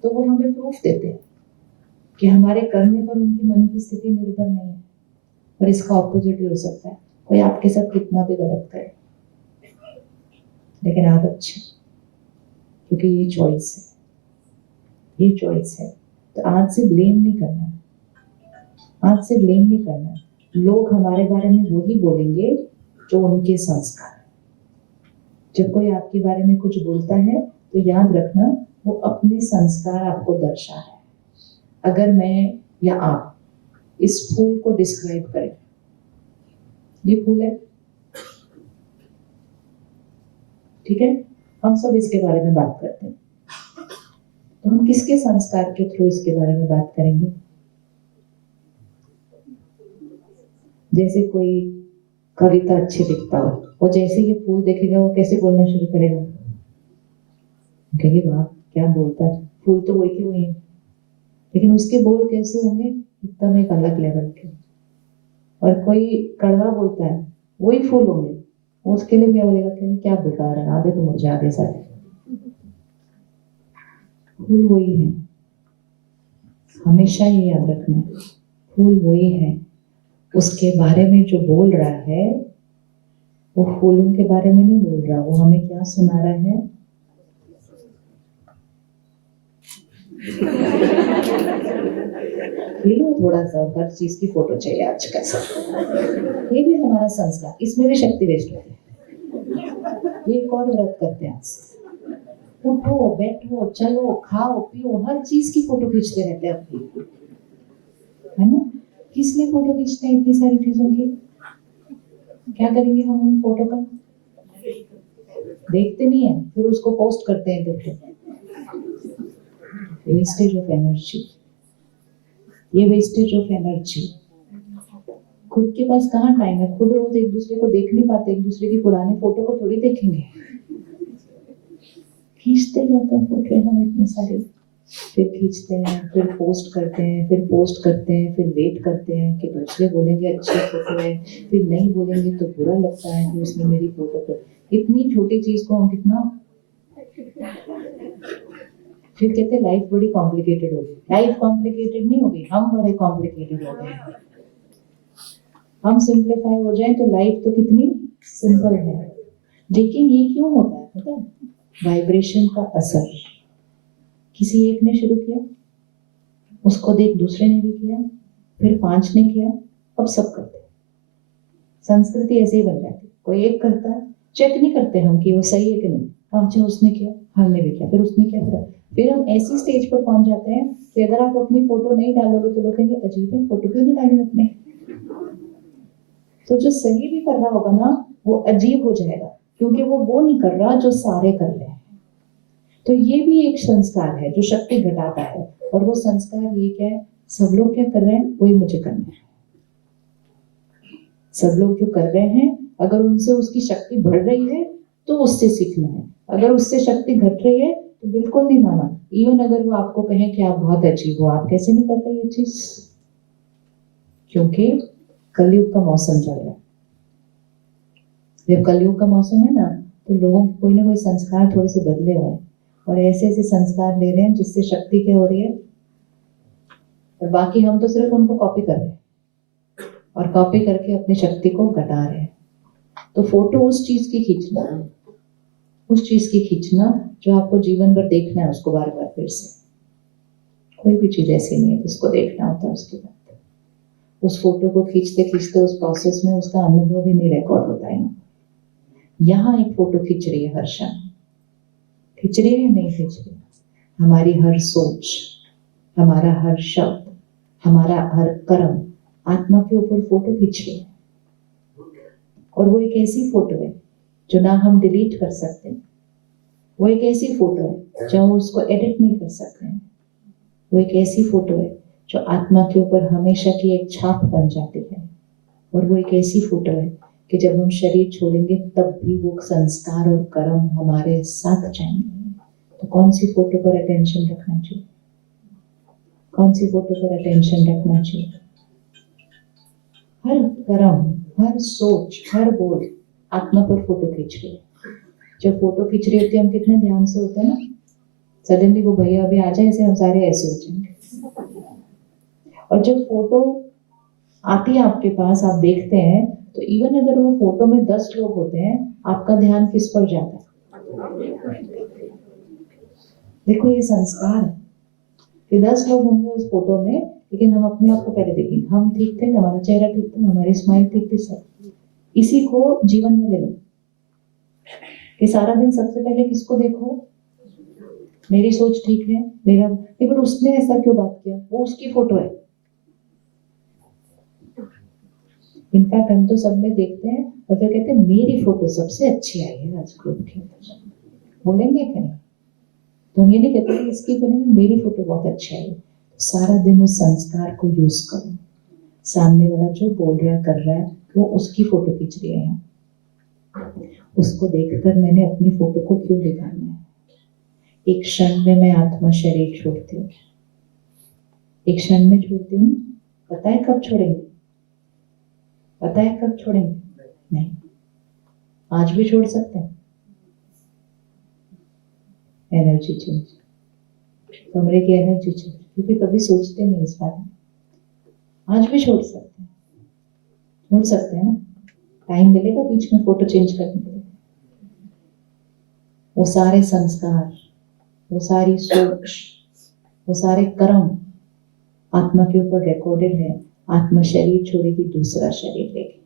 तो वो हमें प्रूफ देते हैं कि हमारे करने पर उनके मन की स्थिति निर्भर नहीं है। और इसका ऑपोजिट भी हो सकता है, कोई आपके साथ कितना भी गलत करे, लेकिन आप अच्छे, क्योंकि ये चॉइस है, ये चॉइस है। तो आज से ब्लेम नहीं करना है, आज से ब्लेम नहीं करना है। लोग हमारे बारे में वही बोलेंगे जो उनके संस्कार है। जब कोई आपके बारे में कुछ बोलता है तो याद रखना वो अपने संस्कार आपको दर्शा है। अगर मैं या आप इस फूल को डिस्क्राइब करें, ये फूल है, ठीक है, हम सब इसके बारे में बात करते हैं, तो हम किसके संस्कार के थ्रू इसके बारे में बात करेंगे? जैसे कोई कविता अच्छी लिखता हो, वो जैसे ये फूल देखेगा वो कैसे बोलना शुरू करेगा? कहेंगे वाह क्या बोलता है, फूल तो वही के वही है, लेकिन उसके बोल कैसे होंगे? एकदम एक अलग लेवल के। और कोई कड़वा बोलता है, वही फूल होंगे, उसके लिए क्या बोलेगा? कहेंगे क्या बेकार है, आधे तो मुझे आधे सारे। फूल वही है, हमेशा ये याद रखना है, फूल वही है, उसके बारे में जो बोल रहा है वो फूलों के बारे में नहीं बोल रहा, वो हमें क्या सुना रहा है? लो थोड़ा सा, हर चीज की फोटो चाहिए आजकल सब। ये भी हमारा संस्कार, इसमें भी शक्ति वेस्ट होती है। ये एक और व्रत करते हैं, उठो बैठो चलो खाओ पियो हर चीज की फोटो खींचते रहते हैं अपनी, है ना? किस लिए फोटो खींचते हैं इतनी सारी चीजों की? क्या करेंगे हम उन फोटो का? देखते नहीं है, फिर उसको पोस्ट करते हैं तो वेस्टेज ऑफ एनर्जी, ये वेस्टेज ऑफ एनर्जी। खुद के पास कहाँ टाइम है? खुद रोज एक दूसरे को देख नहीं पाते, एक दूसरे की पुरानी फोटो को थोड़ी देखेंगे। खींचते जाते हैं फोटो हम इतनी सारी, फिर खींचते हैं, फिर पोस्ट करते हैं, फिर पोस्ट करते हैं, फिर वेट करते हैं कि दूसरे बोलेंगे अच्छी फोटो है, फिर नहीं बोलेंगे तो बुरा लगता है कि उसने मेरी फोटो को। इतनी छोटी चीज को हम कितना, फिर कहते हैं लाइफ बड़ी कॉम्प्लिकेटेड हो गई। लाइफ कॉम्प्लिकेटेड नहीं होगी, हम बड़े कॉम्प्लिकेटेड हो गए। हम सिंप्लीफाई हो जाए तो लाइफ तो कितनी सिंपल है। लेकिन ये क्यों होता है पता है? वाइब्रेशन का असर। किसी एक ने शुरू किया, उसको देख दूसरे ने भी किया, फिर 5 ने किया, अब सब करते हैं। संस्कृति ऐसे ही बन जाती, कोई एक करता है, चेक नहीं करते हम कि वो सही है कि नहीं। अच्छा उसने किया, हमने भी किया, फिर उसने किया, फिर हम ऐसी स्टेज पर पहुंच जाते हैं कि अगर आप अपनी फोटो नहीं डालोगे तो लोग कहेंगे अजीब है, फोटो क्यों नहीं डाली अपने। तो जो सही भी कर रहा होगा ना वो अजीब हो जाएगा, क्योंकि वो नहीं कर रहा जो सारे कर रहे हैं। तो ये भी एक संस्कार है जो शक्ति घटाता है। और वो संस्कार ये क्या है? सब लोग क्या कर रहे हैं वही मुझे करना है। सब लोग जो कर रहे हैं अगर उनसे उसकी शक्ति बढ़ रही है तो उससे सीखना है, अगर उससे शक्ति घट रही है तो बिल्कुल नहीं माना। इवन अगर वो आपको कहे कि आप बहुत अजीब हो, आप कैसे नहीं कर रहे ये चीज? क्योंकि कलयुग का मौसम चल रहा है। जब कलयुग का मौसम है ना तो लोगों के कोई ना कोई संस्कार थोड़े से बदले हुए हैं और ऐसे ऐसे संस्कार ले रहे हैं जिससे शक्ति क्या हो रही है, और बाकी हम तो सिर्फ उनको कॉपी कर रहे हैं और कॉपी करके अपनी शक्ति को घटा रहे हैं। तो फोटो उस चीज की खींचना, उस चीज की खींचना जो आपको जीवन भर देखना है उसको बार बार फिर से। कोई भी चीज ऐसी नहीं है जिसको देखना होता है उसके बाद उस फोटो को खींचते खींचते उस प्रोसेस में उसका अनुभव भी नहीं रिकॉर्ड होता है। यहाँ एक फोटो खींच रही है हर्षा, खींच रही है या नहीं खींच रही? हमारी हर सोच, हमारा हर शब्द, हमारा हर कर्म आत्मा के ऊपर फोटो खींच रही है। और वो एक ऐसी फोटो है जो ना हम डिलीट कर सकते, वो एक ऐसी फोटो है जो हम उसको एडिट नहीं कर सकते, वो एक ऐसी फोटो है जो आत्मा के ऊपर हमेशा की एक छाप बन जाती है। और वो एक ऐसी फोटो है कि जब हम शरीर छोड़ेंगे तब भी वो संस्कार और कर्म हमारे साथ जाएंगे। तो कौन सी फोटो पर अटेंशन रखना चाहिए? कौन सी फोटो पर अटेंशन रखना चाहिए? हर कर्म, हर सोच, हर बोल आत्मा पर फोटो खींच रही है। जब फोटो खींच रही होती है हम कितने ध्यान से होते हैं ना, सडनली वो भैया अभी आ जाए ऐसे हम सारे ऐसे हो जाएंगे। और जब फोटो आती है आपके पास, आप देखते हैं तो इवन अगर वो फोटो में 10 लोग होते हैं आपका ध्यान किस पर जाता है? देखो ये संस्कार है कि 10 लोग होंगे उस फोटो में, लेकिन हम अपने आप को पहले देखेंगे। हम ठीक थे, हमारा चेहरा ठीक था, हमारी स्माइल ठीक थी, सब। इसी को जीवन में ले लो कि सारा दिन सबसे पहले किसको देखो? मेरी सोच ठीक है, मेरा, लेकिन उसने ऐसा क्यों बात किया, वो उसकी फोटो है। इनफैक्ट हम तो सब में देखते हैं और फिर कहते हैं मेरी फोटो सबसे अच्छी आई है आज ग्रुप के अंदर, बोलेंगे क्या? नहीं। तो हम ये नहीं कहते इसकी फिल्म में मेरी फोटो बहुत अच्छी आई। सारा दिन उस संस्कार को यूज करो। सामने वाला जो बोल रहा है कर रहा है वो उसकी फोटो खींच रही है, उसको देखकर मैंने अपनी फोटो को क्यों दिखाना है? एक क्षण में मैं आत्मा शरीर छोड़ती हूँ, एक क्षण में छोड़ती हूँ। पता है कब छोड़ेंगे? पता है कब छोड़ेंगे? नहीं, आज भी छोड़ सकते हैं। एनर्जी चेंज, कमरे की एनर्जी चेंज, क्योंकि कभी सोचते नहीं इस बारे में। आज भी छोड़ सकते हैं, छोड़ सकते हैं ना, टाइम मिलेगा बीच में फोटो चेंज करने के लिए। वो सारे संस्कार, वो सारी सोच, वो सारे कर्म आत्मा के ऊपर रिकॉर्डेड है। आत्मा शरीर छोड़ेगी, दूसरा शरीर लेगी।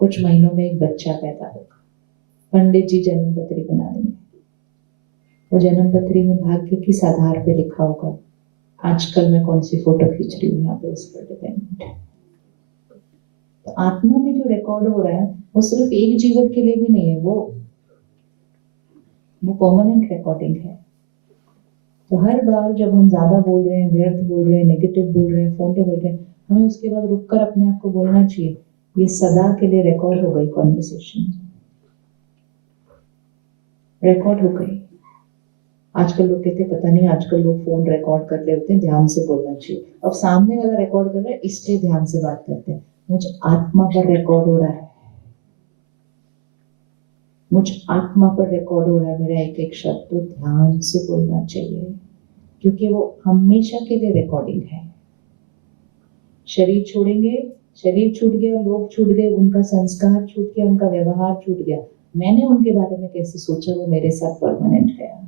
कुछ महीनों में एक बच्चा पैदा होगा, पंडित जी जन्म पत्री बना देंगे। वो जन्म पत्री में भाग्य किस आधार पे लिखा होगा, आजकल मैं कौन सी फोटो खींच रही हूँ यहाँ पे, उस पर डिपेंड है। तो आत्मा में जो रिकॉर्ड हो रहा है वो सिर्फ एक जीवन के लिए भी नहीं है, वो परमानेंट रिकॉर्डिंग है। तो हर बार जब हम ज्यादा बोल रहे हैं, व्यर्थ बोल रहे हैं, नेगेटिव बोल रहे हैं, फोन पे बोल रहे हैं, हमें उसके बाद रुककर अपने आप को बोलना चाहिए, ये सदा के लिए रिकॉर्ड हो गई कॉन्वर्सेशन, रिकॉर्ड हो गई। आजकल लोग कहते हैं पता नहीं, आजकल लोग फोन रिकॉर्ड कर रहे होते हैं, ध्यान से बोलना चाहिए। अब सामने वाला रिकॉर्ड कर रहा है इसलिए ध्यान से बात करते हैं। मुझ आत्मा पर रिकॉर्ड हो रहा है, मुझ आत्मा पर रिकॉर्ड हो रहा है मेरा एक एक शब्द, तो ध्यान से बोलना चाहिए, क्योंकि वो हमेशा के लिए रिकॉर्डिंग है। शरीर छोड़ेंगे, शरीर छूट गया, लोग छूट गए, उनका संस्कार छूट गया, उनका व्यवहार छूट गया, मैंने उनके बारे में कैसे सोचा वो मेरे साथ परमानेंट गया।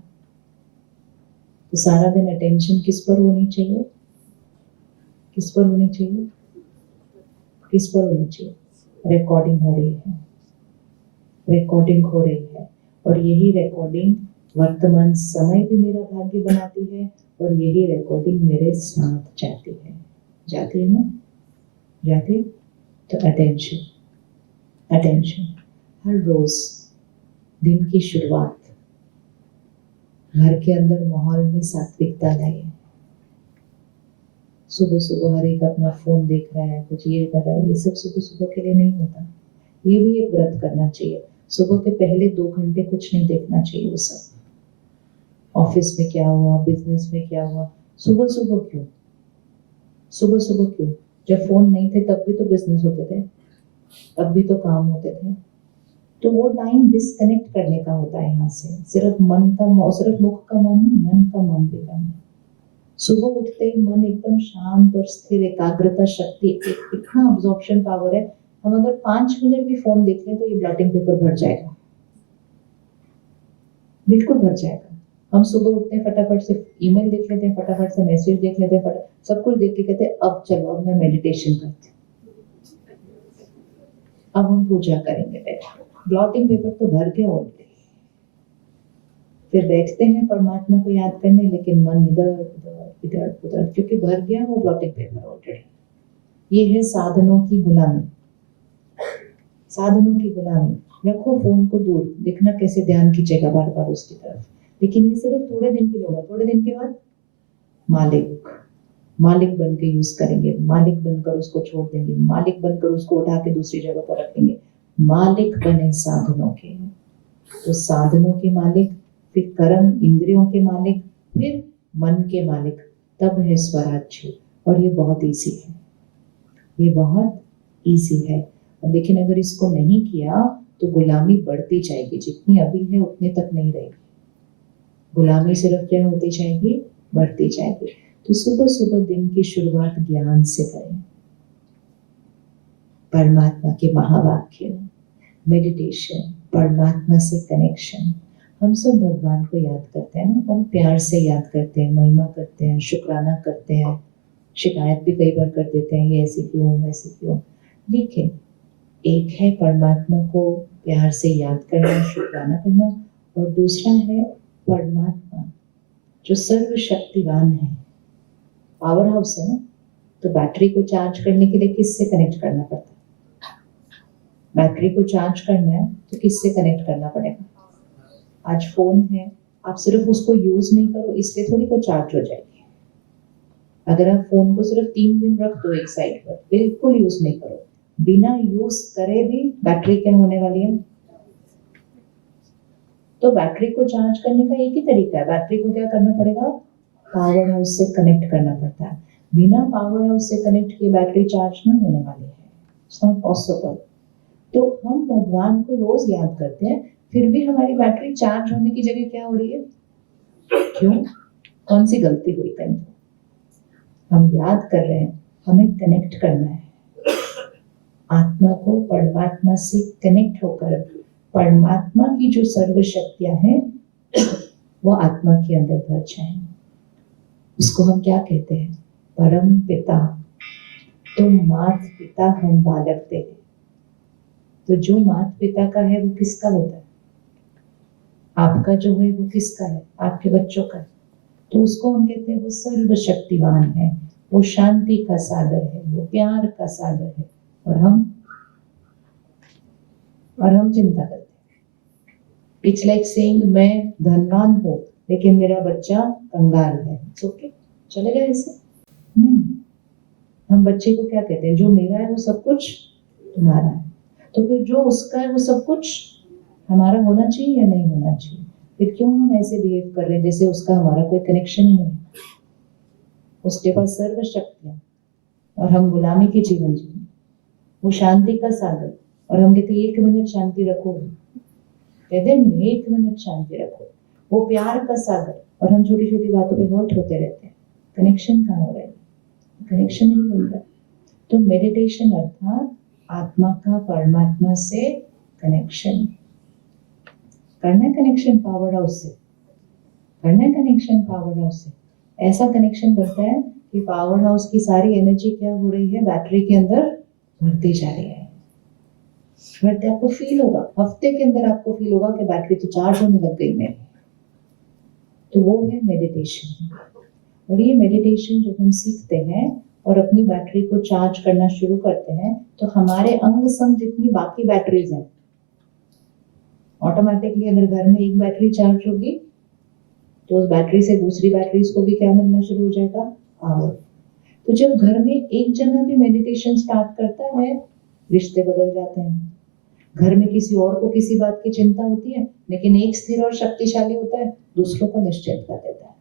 तो सारा दिन अटेंशन किस पर होनी चाहिए, किस पर होनी चाहिए, किस पर होनी चाहिए? रिकॉर्डिंग हो रही है, रिकॉर्डिंग हो रही है, और यही रिकॉर्डिंग वर्तमान समय भी मेरा भाग्य बनाती है, और यही रिकॉर्डिंग मेरे साथ जाती है, जाती है ना, जाती है। तो अटेंशन, अटेंशन। हर रोज दिन की शुरुआत घर के अंदर माहौल में सात्विकता लाइए। सुबह सुबह हर एक अपना फोन देख रहा है, कुछ ये कर रहा है, ये सब सुबह सुबह के लिए नहीं होता। ये भी एक व्रत करना चाहिए, सुबह के पहले 2 घंटे कुछ नहीं देखना चाहिए। वो सब ऑफिस में क्या हुआ, बिजनेस में क्या हुआ, सुबह सुबह क्यों, सुबह सुबह क्यों? जब फोन नहीं थे तब भी तो बिजनेस होते थे, तब भी तो काम होते थे। तो वो टाइम डिस्कनेक्ट करने का होता है यहाँ से। सिर्फ मन का, सिर्फ मुख का मन, मन का मन भी करना। सुबह उठते ही मन एकदम शांत और स्थिर, एकाग्रता शक्ति, एक इतना अब्जॉर्प्शन पावर है। हम अगर 5 मिनट भी फोन देख लें तो ये ब्लॉटिंग पेपर भर जाएगा, बिल्कुल भर जाएगा। हम सुबह उठते हैं, फटाफट से ईमेल देख लेते हैं, फटाफट से मैसेज देख लेते हैं, सब कुछ देख के कहते हैं अब चलो, अब मैं मेडिटेशन करती हूँ, अब हम पूजा करेंगे बैठ। ब्लॉटिंग पेपर तो भर गया ऑलरेडी। फिर बैठते हैं परमात्मा को याद करने, लेकिन मन इधर उधर इधर उधर, क्योंकि भर गया वो ब्लॉटिंग पेपर ऑलरेडी। ये है साधनों की गुलामी, साधनों की गुलामी। रखो फोन को दूर, देखना कैसे ध्यान खींचेगा बार बार उसकी तरफ, लेकिन ये सिर्फ थोड़े दिन के लिए होगा। थोड़े दिन के बाद मालिक, मालिक बन के यूज करेंगे, मालिक बनकर उसको छोड़ देंगे, मालिक बनकर उसको उठा के दूसरी जगह पर रखेंगे। मालिक बने साधनों के, तो साधनों के मालिक, फिर कर्म इंद्रियों के मालिक, फिर मन के मालिक, तब है स्वराज्य। और ये बहुत इजी है, ये बहुत इजी है। और लेकिन अगर इसको नहीं किया तो गुलामी बढ़ती जाएगी, जितनी अभी है उतने तक नहीं रहेगी। गुलामी सिर्फ क्या होती जाएगी, बढ़ती जाएगी। तो सुबह सुबह दिन की शुरुआत ज्ञान से करें, परमात्मा के महावाक्य, मेडिटेशन, परमात्मा से कनेक्शन। हम सब भगवान को याद करते हैं ना, बहुत प्यार से याद करते हैं, महिमा करते हैं, शुक्राना करते हैं, शिकायत भी कई बार कर देते हैं, ये ऐसे क्यों, वैसे क्यों। लेकिन एक है परमात्मा को प्यार से याद करना, शुक्राना करना, और दूसरा है परमात्मा जो सर्वशक्तिवान है, पावर हाउस है ना। तो बैटरी को चार्ज करने के लिए किससे कनेक्ट करना पड़ता है? बैटरी को चार्ज करना है तो किससे कनेक्ट करना पड़ेगा? आज फोन है, आप सिर्फ उसको यूज नहीं करो इसलिए थोड़ी वो चार्ज हो जाएगी। अगर आप फोन को सिर्फ 3 दिन रख दो एक साइड पर, बिल्कुल यूज नहीं करो, बिना यूज करे भी बैटरी क्या होने वाली है? तो बैटरी को चार्ज करने का एक ही तरीका है, बैटरी को क्या करना पड़ेगा? पावर हाउस से कनेक्ट करना पड़ता है। बिना पावर हाउस से कनेक्ट किए बैटरी चार्ज नहीं होने वाली है, इट्स नॉट पॉसिबल। तो हम भगवान को रोज याद करते हैं, फिर भी हमारी बैटरी चार्ज होने की जगह क्या हो रही है? क्यों? कौन सी गलती हुई कहीं? हम याद कर रहे हैं, हमें कनेक्ट करना है आत्मा को परमात्मा से कनेक्ट होकर परमात्मा की जो सर्व शक्तियां हैं वो आत्मा के अंदर भर जाए। उसको हम क्या कहते हैं? परम पिता। तो मात पिता हम बालक थे। तो जो मात पिता का है वो किसका होता है? आपका जो है वो किसका है? आपके बच्चों का। तो उसको हम कहते हैं वो सर्वशक्तिवान है, वो शांति का सागर है, वो प्यार का सागर है। और हम चिंता करते हैं। इट्स लाइक सेइंग मैं धनवान हूँ लेकिन मेरा बच्चा कंगाल है। ओके, चलेगा ऐसे? नहीं। हम बच्चे को क्या कहते हैं? जो मेरा है वो सब कुछ तुम्हारा है। तो फिर जो उसका है वो सब कुछ हमारा होना चाहिए या नहीं होना चाहिए? फिर क्यों हम ऐसे बिहेव कर रहे हैं जैसे उसका हमारा कोई कनेक्शन ही नहीं है? उसके पास सर्व शक्तियां और हम गुलामी के जीवन जी। वो शांति का सागर और हम कहते 1 मिनट शांति रखो, कहते हैं 1 मिनट शांति रखो। वो प्यार का सागर और हम छोटी छोटी बातों पे हर्ट होते रहते हैं। कनेक्शन कहाँ हो रहा है? कनेक्शन ही नहीं बन रहा। तो मेडिटेशन अर्थात आत्मा का परमात्मा से कनेक्शन करना है। कनेक्शन पावर हाउस से करना है। कनेक्शन पावर हाउस से ऐसा कनेक्शन बनता है कि पावर हाउस की सारी एनर्जी क्या हो रही है? बैटरी के अंदर भरती जा रही है। भरते आपको फील होगा, हफ्ते के अंदर आपको फील होगा कि बैटरी तो चार्ज होने लग गई मेरी। तो वो है मेडिटेशन। और ये मेडिटेशन जब हम सीखते हैं और अपनी बैटरी को चार्ज करना शुरू करते हैं तो हमारे अंग संग जितनी बाकी बैटरीज हैं ऑटोमेटिकली, अगर घर में एक बैटरी चार्ज होगी तो उस बैटरी से दूसरी बैटरीज को भी क्या मिलना शुरू हो जाएगा? पावर। तो जब घर में एक जना भी मेडिटेशन स्टार्ट करता है, रिश्ते बदल जाते हैं। घर में किसी और को किसी बात की चिंता होती है लेकिन एक स्थिर और शक्तिशाली होता है, दूसरों को निश्चित कर देता है।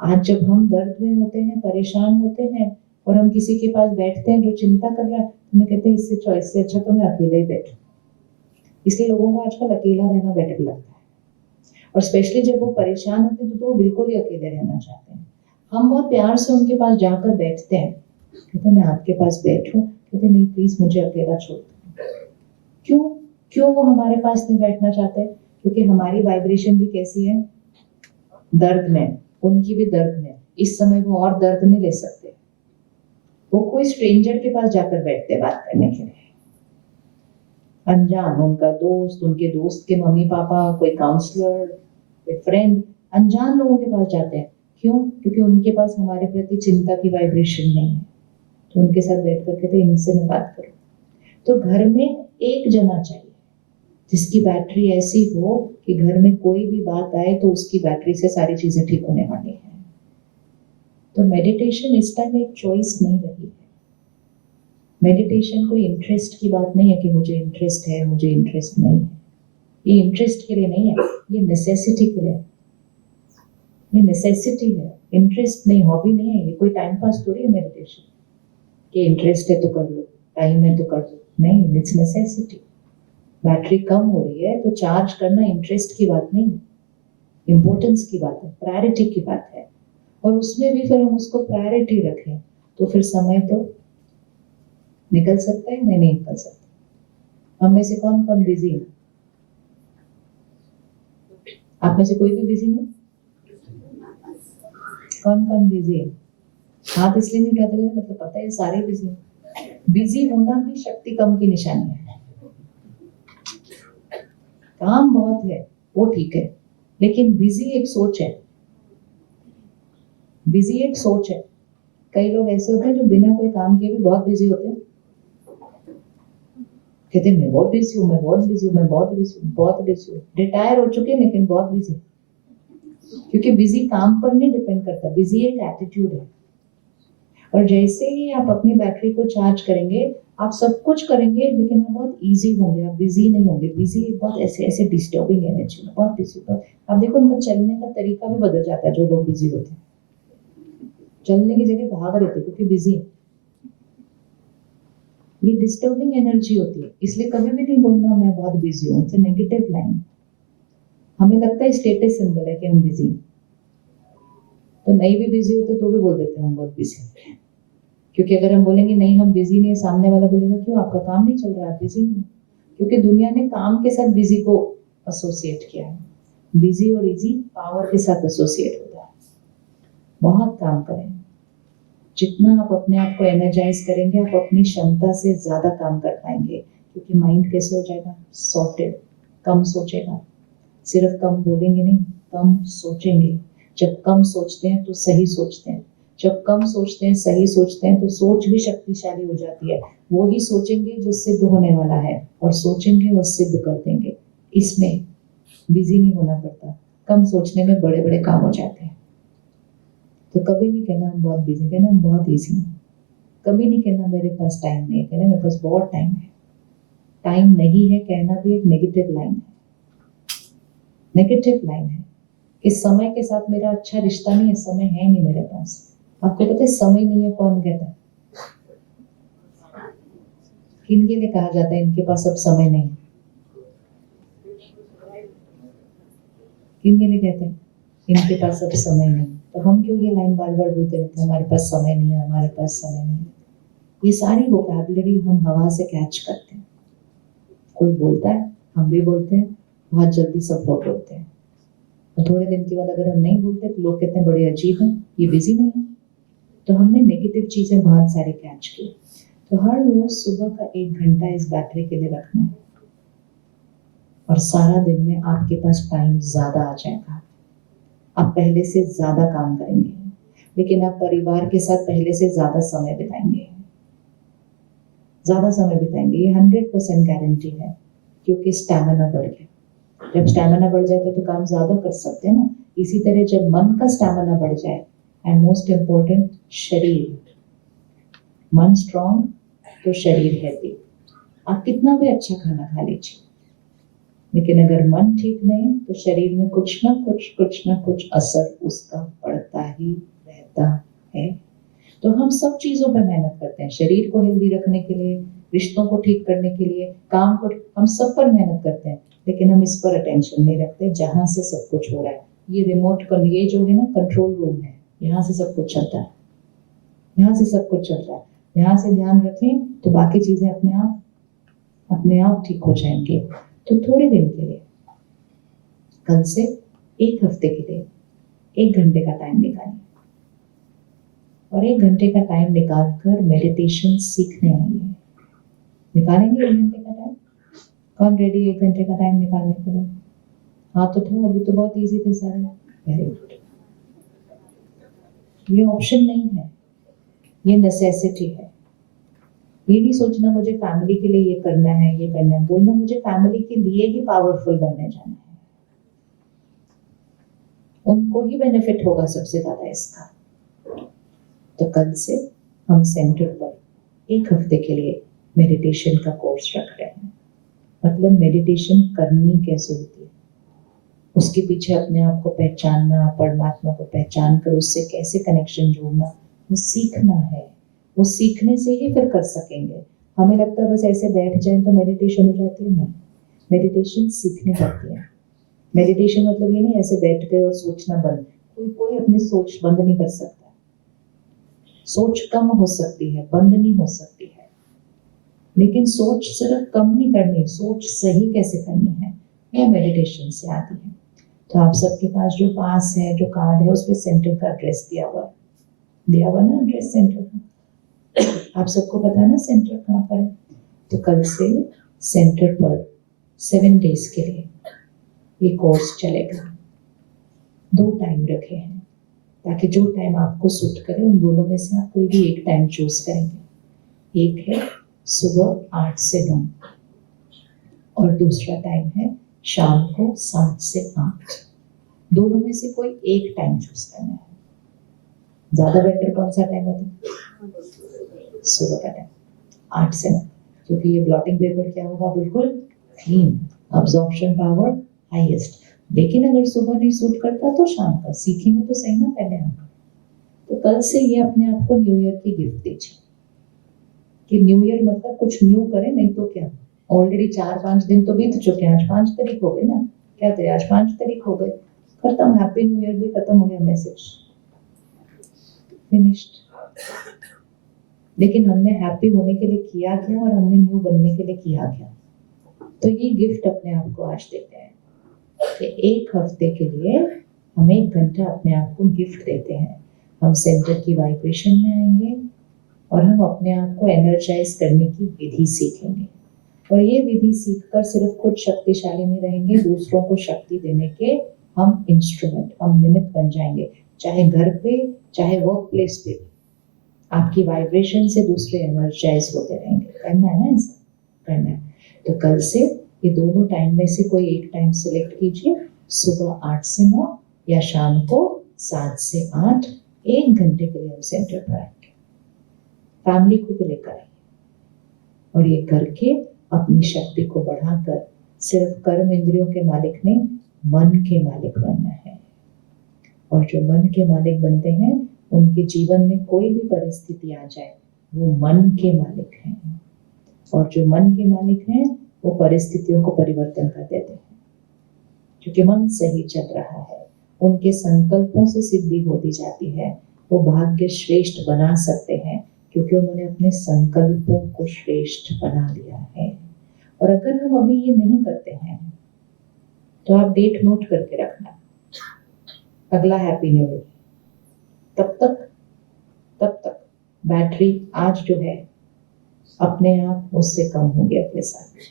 आज जब हम दर्द में होते हैं, परेशान होते हैं और हम किसी के पास बैठते हैं जो चिंता कर रहा है, तो मैं कहते हैं इससे अच्छा तो मैं अकेले ही बैठूं। इसलिए लोगों को आजकल अकेला रहना बेटर लगता है। और स्पेशली जब वो परेशान होते हैं तो वो बिल्कुल ही अकेले रहना चाहते हैं। हम बहुत प्यार से उनके पास जाकर बैठते हैं, कहते हैं मैं आपके पास बैठूं, कहते नहीं प्लीज मुझे अकेला छोड़ दो। क्यों वो हमारे पास नहीं बैठना चाहते? क्योंकि हमारी वाइब्रेशन भी कैसी है? दर्द में। उनकी भी दर्द में। इस समय वो और दर्द नहीं ले सकते। वो कोई स्ट्रेंजर के पास जाकर बैठते बात करने के लिए, अनजान, उनका दोस्त, उनके दोस्त के मम्मी पापा, कोई काउंसलर, कोई फ्रेंड, अनजान लोगों के पास जाते हैं। क्यों? क्योंकि उनके पास हमारे प्रति चिंता की वाइब्रेशन नहीं है। तो उनके साथ बैठ कर कहते इनसे मैं बात करूं। तो घर में एक जना चाहिए जिसकी बैटरी ऐसी हो कि घर में कोई भी बात आए तो उसकी बैटरी से सारी चीजें ठीक होने वाली है। तो मेडिटेशन इस टाइम एक चॉइस नहीं रही है। मेडिटेशन कोई इंटरेस्ट की बात नहीं है कि मुझे इंटरेस्ट है, मुझे इंटरेस्ट नहीं है। ये इंटरेस्ट के लिए नहीं है, ये नेसेसिटी के लिए। ये नेसेसिटी है, इंटरेस्ट नहीं, हॉबी नहीं है। ये कोई टाइम पास थोड़ी है मेडिटेशन कि इंटरेस्ट है तो कर लो, टाइम है तो कर लो। नहीं, इट्स नेसेसिटी। बैटरी कम हो रही है तो चार्ज करना इंटरेस्ट की बात नहीं है, इंपॉर्टेंस की बात है, प्रायोरिटी की बात है। और उसमें भी फिर हम उसको प्रायोरिटी रखें तो फिर समय तो निकल सकता है, नहीं निकल सकता। हम में से कौन कौन बिजी है? आप में से कोई भी बिजी नहीं? कौन कौन बिजी है? हाथ इसलिए नहीं उठाते हैं, मतलब पता है सारे बिजी हैं। बिजी होना भी शक्ति कम की निशानी है। काम बहुत है वो ठीक है, लेकिन बिजी एक सोच है। बिजी एक सोच है। कई लोग ऐसे होते हैं जो बिना कोई काम किए भी बहुत बिजी होते हैं। कहते हैं मैं बहुत बिजी हूँ, मैं बहुत बिजी हूँ, मैं बहुत बिजी हूँ, बहुत बिजी हूँ। रिटायर हो चुके हैं लेकिन बहुत बिजी। क्योंकि बिजी काम पर नहीं डिपेंड करता, बिजी एक एटीट्यूड है। और जैसे ही आप अपनी बैटरी को चार्ज करेंगे, आप सब कुछ करेंगे लेकिन आप बहुत इजी होंगे, आप बिजी नहीं होंगे। बिजी बहुत ऐसे डिस्टर्बिंग एनर्जी, बहुत बिजी। आप देखो उनका चलने का तरीका भी बदल जाता है। जो लोग बिजी होते हैं चलने की जगह भाग रहे थे क्योंकि बिजी है। ये डिस्टर्बिंग एनर्जी होती है। इसलिए कभी भी नहीं बोलना मैं बहुत बिजी हूँ, इट्स नेगेटिव लाइन। हमें लगता है स्टेटस सिंबल है कि हम बिजी हैं। तो नहीं भी बिजी होते तो भी बोल देते हैं हम बहुत बिजी होते हैं, क्योंकि अगर हम बोलेंगे नहीं हम बिजी नहीं है, सामने वाला बोलेगा क्यों आपका काम नहीं चल रहा, आप बिजी नहीं, क्योंकि दुनिया ने काम के साथ बिजी को एसोसिएट किया है। बिजी और इजी पावर के साथ एसोसिएट होता है। बहुत काम करें, जितना आप अपने आप को एनर्जाइज करेंगे आप अपनी क्षमता से ज्यादा काम कर पाएंगे, क्योंकि माइंड कैसे हो जाएगा, सॉर्टेड, कम सोचेगा। सिर्फ कम बोलेंगे नहीं, कम सोचेंगे। जब कम सोचते हैं तो सही सोचते हैं, जब कम सोचते हैं सही सोचते हैं तो सोच भी शक्तिशाली हो जाती है। वो ही सोचेंगे जो सिद्ध होने वाला है, और सोचेंगे और सिद्ध कर देंगे। इसमें बिजी नहीं होना पड़ता, कम सोचने में बड़े बड़े काम हो जाते हैं। तो कभी नहीं कहना हम बहुत बिजी, कहना हम बहुत ईजी हैं। कभी नहीं कहना मेरे पास टाइम नहीं है, कहना मेरे पास बहुत टाइम है। टाइम नहीं है कहना भी एक नेगेटिव लाइन है, नेगेटिव लाइन है। इस समय के साथ मेरा अच्छा रिश्ता नहीं है, समय है नहीं मेरे पास। आपको पता है समय नहीं है कौन कहता है? किनके लिए कहा जाता है इनके पास अब समय नहीं है? किनके लिए कहते हैं इनके पास अब समय नहीं? तो हम क्यों ये लाइन बार बार बोलते रहते हैं हमारे पास समय नहीं है, हमारे पास समय नहीं है? ये सारी वोकैबुलरी हम हवा से कैच करते हैं। कोई बोलता है, हम भी बोलते हैं, बहुत जल्दी सब लोग बोलते हैं, और थोड़े दिन के बाद अगर हम नहीं बोलते तो लोग कहते हैं बड़े अजीब हैं, ये बिजी नहीं है। तो हमने नेगेटिव चीजें बहुत सारी कैच की। तो हर रोज सुबह का 1 घंटा इस बैटरी के लिए रखना है, और सारा दिन में आपके पास टाइम ज्यादा आ जाएगा। आप पहले से ज्यादा काम करेंगे, लेकिन आप परिवार के साथ पहले से ज्यादा समय बिताएंगे, ज्यादा समय बिताएंगे। ये 100% गारंटी है, क्योंकि स्टैमिना बढ़ गया। जब स्टैमिना बढ़ जाए तो काम ज्यादा कर सकते हैं ना। इसी तरह जब मन का स्टैमिना बढ़ जाए, एंड मोस्ट इम्पोर्टेंट शरीर, मन स्ट्रॉन्ग तो शरीर हैप्पी। आप कितना भी अच्छा खाना खा लीजिए, लेकिन अगर मन ठीक नहीं तो शरीर में कुछ ना कुछ असर उसका पड़ता ही रहता है। तो हम सब चीजों पर मेहनत करते हैं, शरीर को हेल्दी रखने के लिए, रिश्तों को ठीक करने के लिए, काम को, हम सब पर मेहनत करते हैं, लेकिन हम इस पर अटेंशन नहीं रखते जहां से सब कुछ हो रहा है। ये रिमोट ये जो है ना कंट्रोल रूम है, यहाँ से सब कुछ चलता है, यहाँ से सब कुछ चलता है। यहाँ से ध्यान रखें तो बाकी चीजें अपने आप ठीक हो जाएंगे। तो थोड़े दिन के लिए, कल से 1 हफ्ते के लिए 1 घंटे का टाइम निकालिए, और 1 घंटे का टाइम निकाल कर मेडिटेशन सीखने आइए। निकालेंगे 1 घंटे का टाइम? कौन रेडी 1 घंटे का टाइम निकालने के लिए? हाँ तो थे, अभी तो बहुत इजी थे सारे। Very good. ये ऑप्शन नहीं है, ये नेसेसिटी है। ये नहीं सोचना मुझे फैमिली के लिए ये करना है, ये करना है, बोलना मुझे फैमिली के लिए ही पावरफुल बनने जाना है, उनको ही बेनिफिट होगा सबसे ज्यादा इसका। तो कल से हम सेंटर पर 1 हफ्ते के लिए मेडिटेशन का कोर्स रख रहे हैं। मतलब मेडिटेशन करनी कैसे होती है, उसके पीछे अपने आप को पहचानना, परमात्मा को पहचान कर उससे कैसे कनेक्शन जोड़ना, वो सीखना है। वो सीखने से ही फिर कर सकेंगे। हमें लगता है बस ऐसे बैठ जाए तो मेडिटेशन हो जाती है, नहीं। मेडिटेशन सीखने पड़ती है। मेडिटेशन मतलब ये नहीं ऐसे बैठ गए और सोचना बंद। कोई अपनी सोच बंद नहीं कर सकता। सोच कम हो सकती है, बंद नहीं हो सकती है, लेकिन सोच सिर्फ कम नहीं करनी, सोच सही कैसे करनी है, ये मेडिटेशन से आती है। तो आप सबके पास जो पास है, जो कार्ड है, उस पर सेंटर का एड्रेस दिया हुआ ना, एड्रेस सेंटर का। आप सबको पता है ना सेंटर कहाँ पर है। तो कल से सेंटर पर 7 डेज के लिए ये कोर्स चलेगा। 2 टाइम रखे हैं, ताकि जो टाइम आपको सूट करे उन दोनों में से आप कोई भी एक टाइम चूज करेंगे। एक है सुबह 8 से 9, और दूसरा टाइम है शाम को 7 से 8। दोनों में से कोई एक टाइम चूज करना है। ज्यादा बेटर कौन सा टाइम होता है? सुबह का टाइम 8 से 9, क्योंकि ये ब्लॉटिंग पेपर क्या होगा, बिल्कुल क्लीन, अब्जॉर्प्शन पावर हाईएस्ट। लेकिन अगर सुबह नहीं सूट करता तो शाम का सीखेंगे तो सही ना पहले हम। तो कल से ये अपने आप को न्यू ईयर की गिफ्ट दीजिए, कि न्यू ईयर मतलब कुछ न्यू करें, नहीं तो क्या, ऑलरेडी 4-5 दिन तो बीत चुके हैं, आज 5 तारीख हो गई ना, क्या थे आज 5 तारीख हो गई, खत्म, हैप्पी न्यू ईयर भी खत्म हो गया मैसेज। फिनिश्ड। लेकिन हमने हैप्पी होने के लिए किया क्या और हमने न्यू बनने के लिए किया क्या? तो ये गिफ्ट अपने आप को आज देते हैं कि एक हफ्ते के लिए हम 1 घंटा अपने आप को गिफ्ट देते हैं। हम सेंटर की वाइब्रेशन में आएंगे और हम अपने आप को एनर्जाइज करने की विधि सीखेंगे। और ये विधि सीखकर सिर्फ खुद शक्तिशाली नहीं रहेंगे, दूसरों को शक्ति देने के हम इंस्ट्रूमेंट, हम निमित्त बन जाएंगे, चाहे घर पे चाहे वर्क प्लेस पे भी। आपकी वाइब्रेशन से दूसरे एनर्जाइज होते रहेंगे। करना है ना, ऐसा करना है। तो कल से ये दोनों टाइम में से कोई एक टाइम सिलेक्ट कीजिए, सुबह 8 से 9 या शाम को 7 से 8, 1 घंटे के लिए हम सेंटर पर आएंगे। फैमिली को भी लेकर आइए और ये करके अपनी शक्ति को बढ़ाकर सिर्फ कर्म इंद्रियों के मालिक नहीं, मन के मालिक बनना है। और जो मन के मालिक बनते हैं उनके जीवन में कोई भी परिस्थिति आ जाए वो मन के मालिक हैं। और जो मन के मालिक हैं वो परिस्थितियों को परिवर्तन कर देते हैं, क्योंकि मन सही चल रहा है। उनके संकल्पों से सिद्धि होती जाती है। वो भाग्य श्रेष्ठ बना सकते हैं क्योंकि उन्होंने अपने संकल्पों को श्रेष्ठ बना लिया है। और अगर हम अभी ये नहीं करते हैं तो आप डेट नोट करके रखना, अगला हैप्पी न्यू ईयर। तब तक बैटरी आज जो है अपने आप उससे कम होगी अगले साल।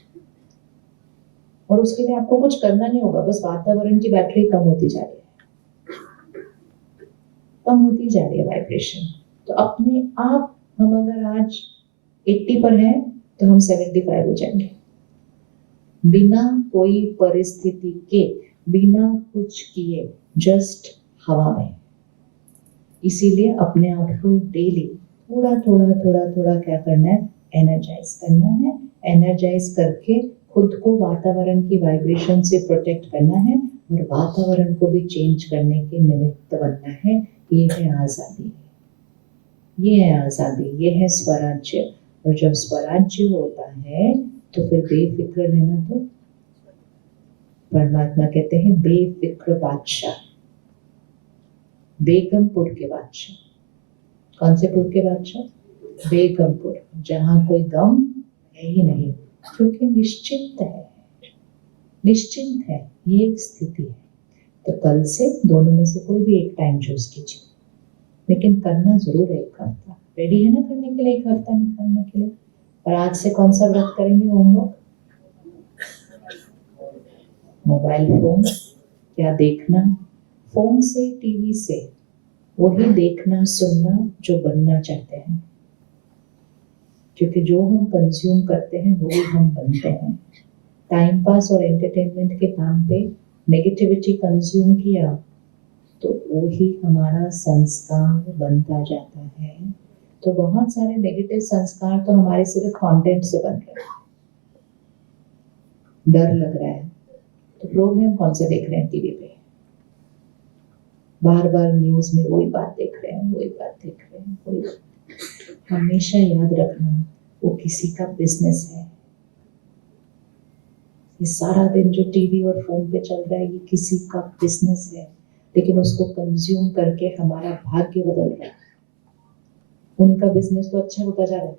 और उसके लिए आपको कुछ करना नहीं होगा, बस वातावरण की बैटरी कम होती जा रही है, कम होती जा रही है वाइब्रेशन। तो अपने आप हम अगर आज 80 पर हैं तो हम 75 हो जाएंगे, बिना कोई परिस्थिति के, बिना कुछ किए, जस्ट हवा में। इसीलिए अपने आप को डेली थोड़ा थोड़ा क्या करना है, एनर्जाइज करना है। एनर्जाइज करके खुद को वातावरण की वाइब्रेशन से प्रोटेक्ट करना है और वातावरण को भी चेंज करने के निमित्त बनना है। ये है आजादी, ये है आजादी, ये है स्वराज्य। और जब स्वराज्य होता है तो फिर बेफिक्र रहना। तो परमात्मा कहते हैं बेफिक्र बादशाह, बेगमपुर के बादशाह। कौन से पुर के बादशाह? बेगमपुर, जहां कोई गम है ही नहीं, क्योंकि निश्चिंत है, निश्चिंत है। ये एक स्थिति है। तो कल से दोनों में से कोई भी एक टाइम चूज कीजिए, लेकिन करना जरूर है। 1 हफ्ता रेडी है ना करने के लिए, 1 हफ्ता निकालने के लिए। और आज से कौन सा व्रत करेंगे? होमवर्क, मोबाइल फोन क्या देखना, फोन से, टीवी से वही देखना सुनना जो बनना चाहते हैं, क्योंकि जो हम कंज्यूम करते हैं वही हम बनते हैं। टाइम पास और एंटरटेनमेंट के नाम पे नेगेटिविटी कंज्यूम किया तो वही हमारा संस्कार बनता जाता है। तो बहुत सारे नेगेटिव संस्कार तो हमारे सिर्फ कंटेंट से बन रहे हैं। डर लग रहा है तो प्रोग्राम कौन से देख रहे हैं टीवी पे, बार बार न्यूज में वही बात देख रहे हैं, वही बात देख रहे हैं, वही बात। हमेशा याद रखना वो किसी का बिजनेस है। ये सारा दिन जो टीवी और फोन पे चल रहा है ये किसी का बिजनेस है, लेकिन उसको कंज्यूम करके हमारा भाग्य बदल रहा है। उनका बिजनेस तो अच्छा होता जा रहा है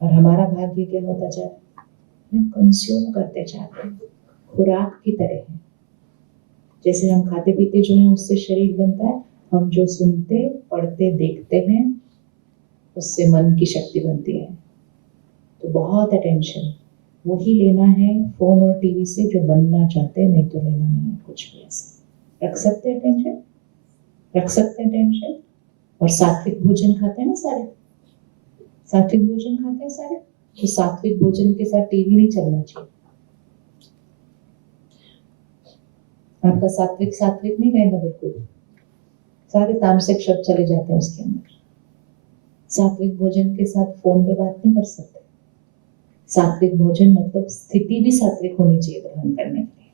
और हमारा भाग्य क्या होता जा रहा है? हम कंज्यूम करते जा रहे हैं, खुराक की तरह है। जैसे हम खाते पीते जो है उससे शरीर बनता है, हम जो सुनते पढ़ते देखते हैं उससे मन की शक्ति बनती है। तो बहुत अटेंशन वही लेना है फोन और टीवी से जो बनना चाहते हैं, नहीं तो लेना नहीं है कुछ भी। ऐसा रख सकते हैं टेंशन, रख सकते हैं टेंशन। और सात्विक भोजन खाते हैं ना सारे, सात्विक भोजन खाते हैं सारे, तो सात्विक भोजन के साथ टीवी नहीं चलना चाहिए। आपका सात्विक सात्विक नहीं रहेगा बिल्कुल, सारे तामसिक शब्द चले जाते हैं उसके अंदर। सात्विक भोजन के साथ फोन पे बात नहीं कर सकते। सात्विक भोजन मतलब स्थिति भी सात्विक होनी चाहिए ग्रहण करने के लिए।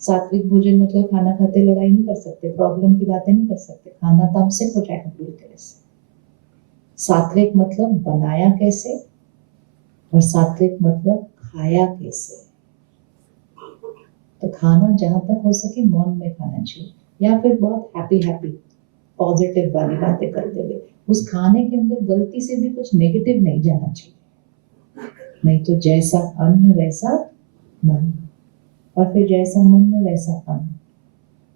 सात्विक भोजन मतलब खाना खाते लड़ाई नहीं कर सकते, प्रॉब्लम की बातें नहीं कर सकते, खाना तामसिक हो जाएगा पूरी तरह से। सात्विक मतलब बनाया कैसे और सात्विक मतलब खाया कैसे। तो खाना जहां तक हो सके मौन में खाना चाहिए, या फिर बहुत हैप्पी पॉजिटिव वाली बातें करते हुए। उस खाने के अंदर गलती से भी कुछ नेगेटिव नहीं जाना चाहिए, नहीं तो जैसा अन्न वैसा मन, और फिर जैसा मन वैसा अन्न।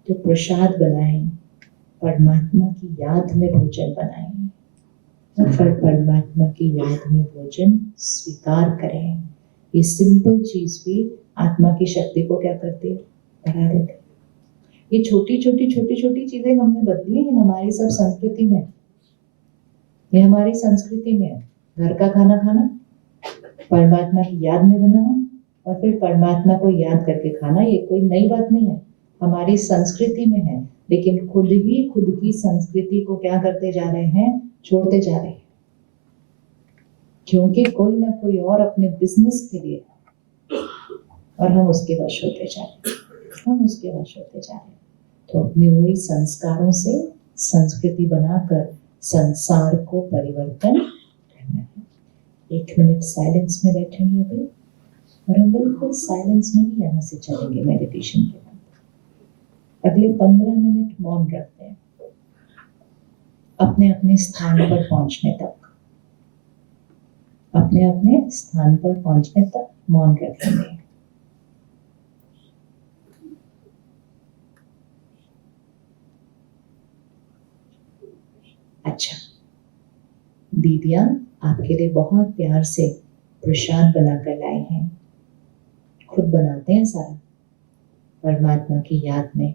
तो प्रसाद बनाएं, परमात्मा की याद में भोजन बनाएं, और फिर परमात्मा की याद में भोजन स्वीकार करें। ये सिंपल चीज भी आत्मा की शक्ति को क्या करती है, बढ़ा देती है। ये छोटी छोटी चीजें हमने बदली है, हमारी सब संस्कृति में, ये हमारी संस्कृति में है। घर का खाना खाना, परमात्मा की याद में बनाना, और फिर परमात्मा को याद करके खाना, ये कोई नई बात नहीं है, हमारी संस्कृति में है। लेकिन खुद ही खुद की संस्कृति को क्या करते जा रहे हैं, छोड़ते जा रहे हैं, क्योंकि कोई ना कोई और अपने बिजनेस के लिए, और हम उसके वश होते जा रहे हैं, हम उसके वश होते जा रहे हैं। तो अपने वही संस्कारों से संस्कृति बनाकर संसार को परिवर्तन करना है। 1 मिनट साइलेंस में बैठेंगे अभी, और हम बिल्कुल साइलेंस में ही यहाँ से चलेंगे मेडिटेशन के बाद। अगले 15 मिनट मौन रखते हैं, अपने अपने स्थान पर पहुंचने तक, अपने अपने स्थान पर पहुंचने तक मौन रखेंगे। अच्छा, दीदियाँ आपके लिए बहुत प्यार से प्रसाद बनाकर लाए हैं, खुद बनाते हैं सारा परमात्मा की याद में।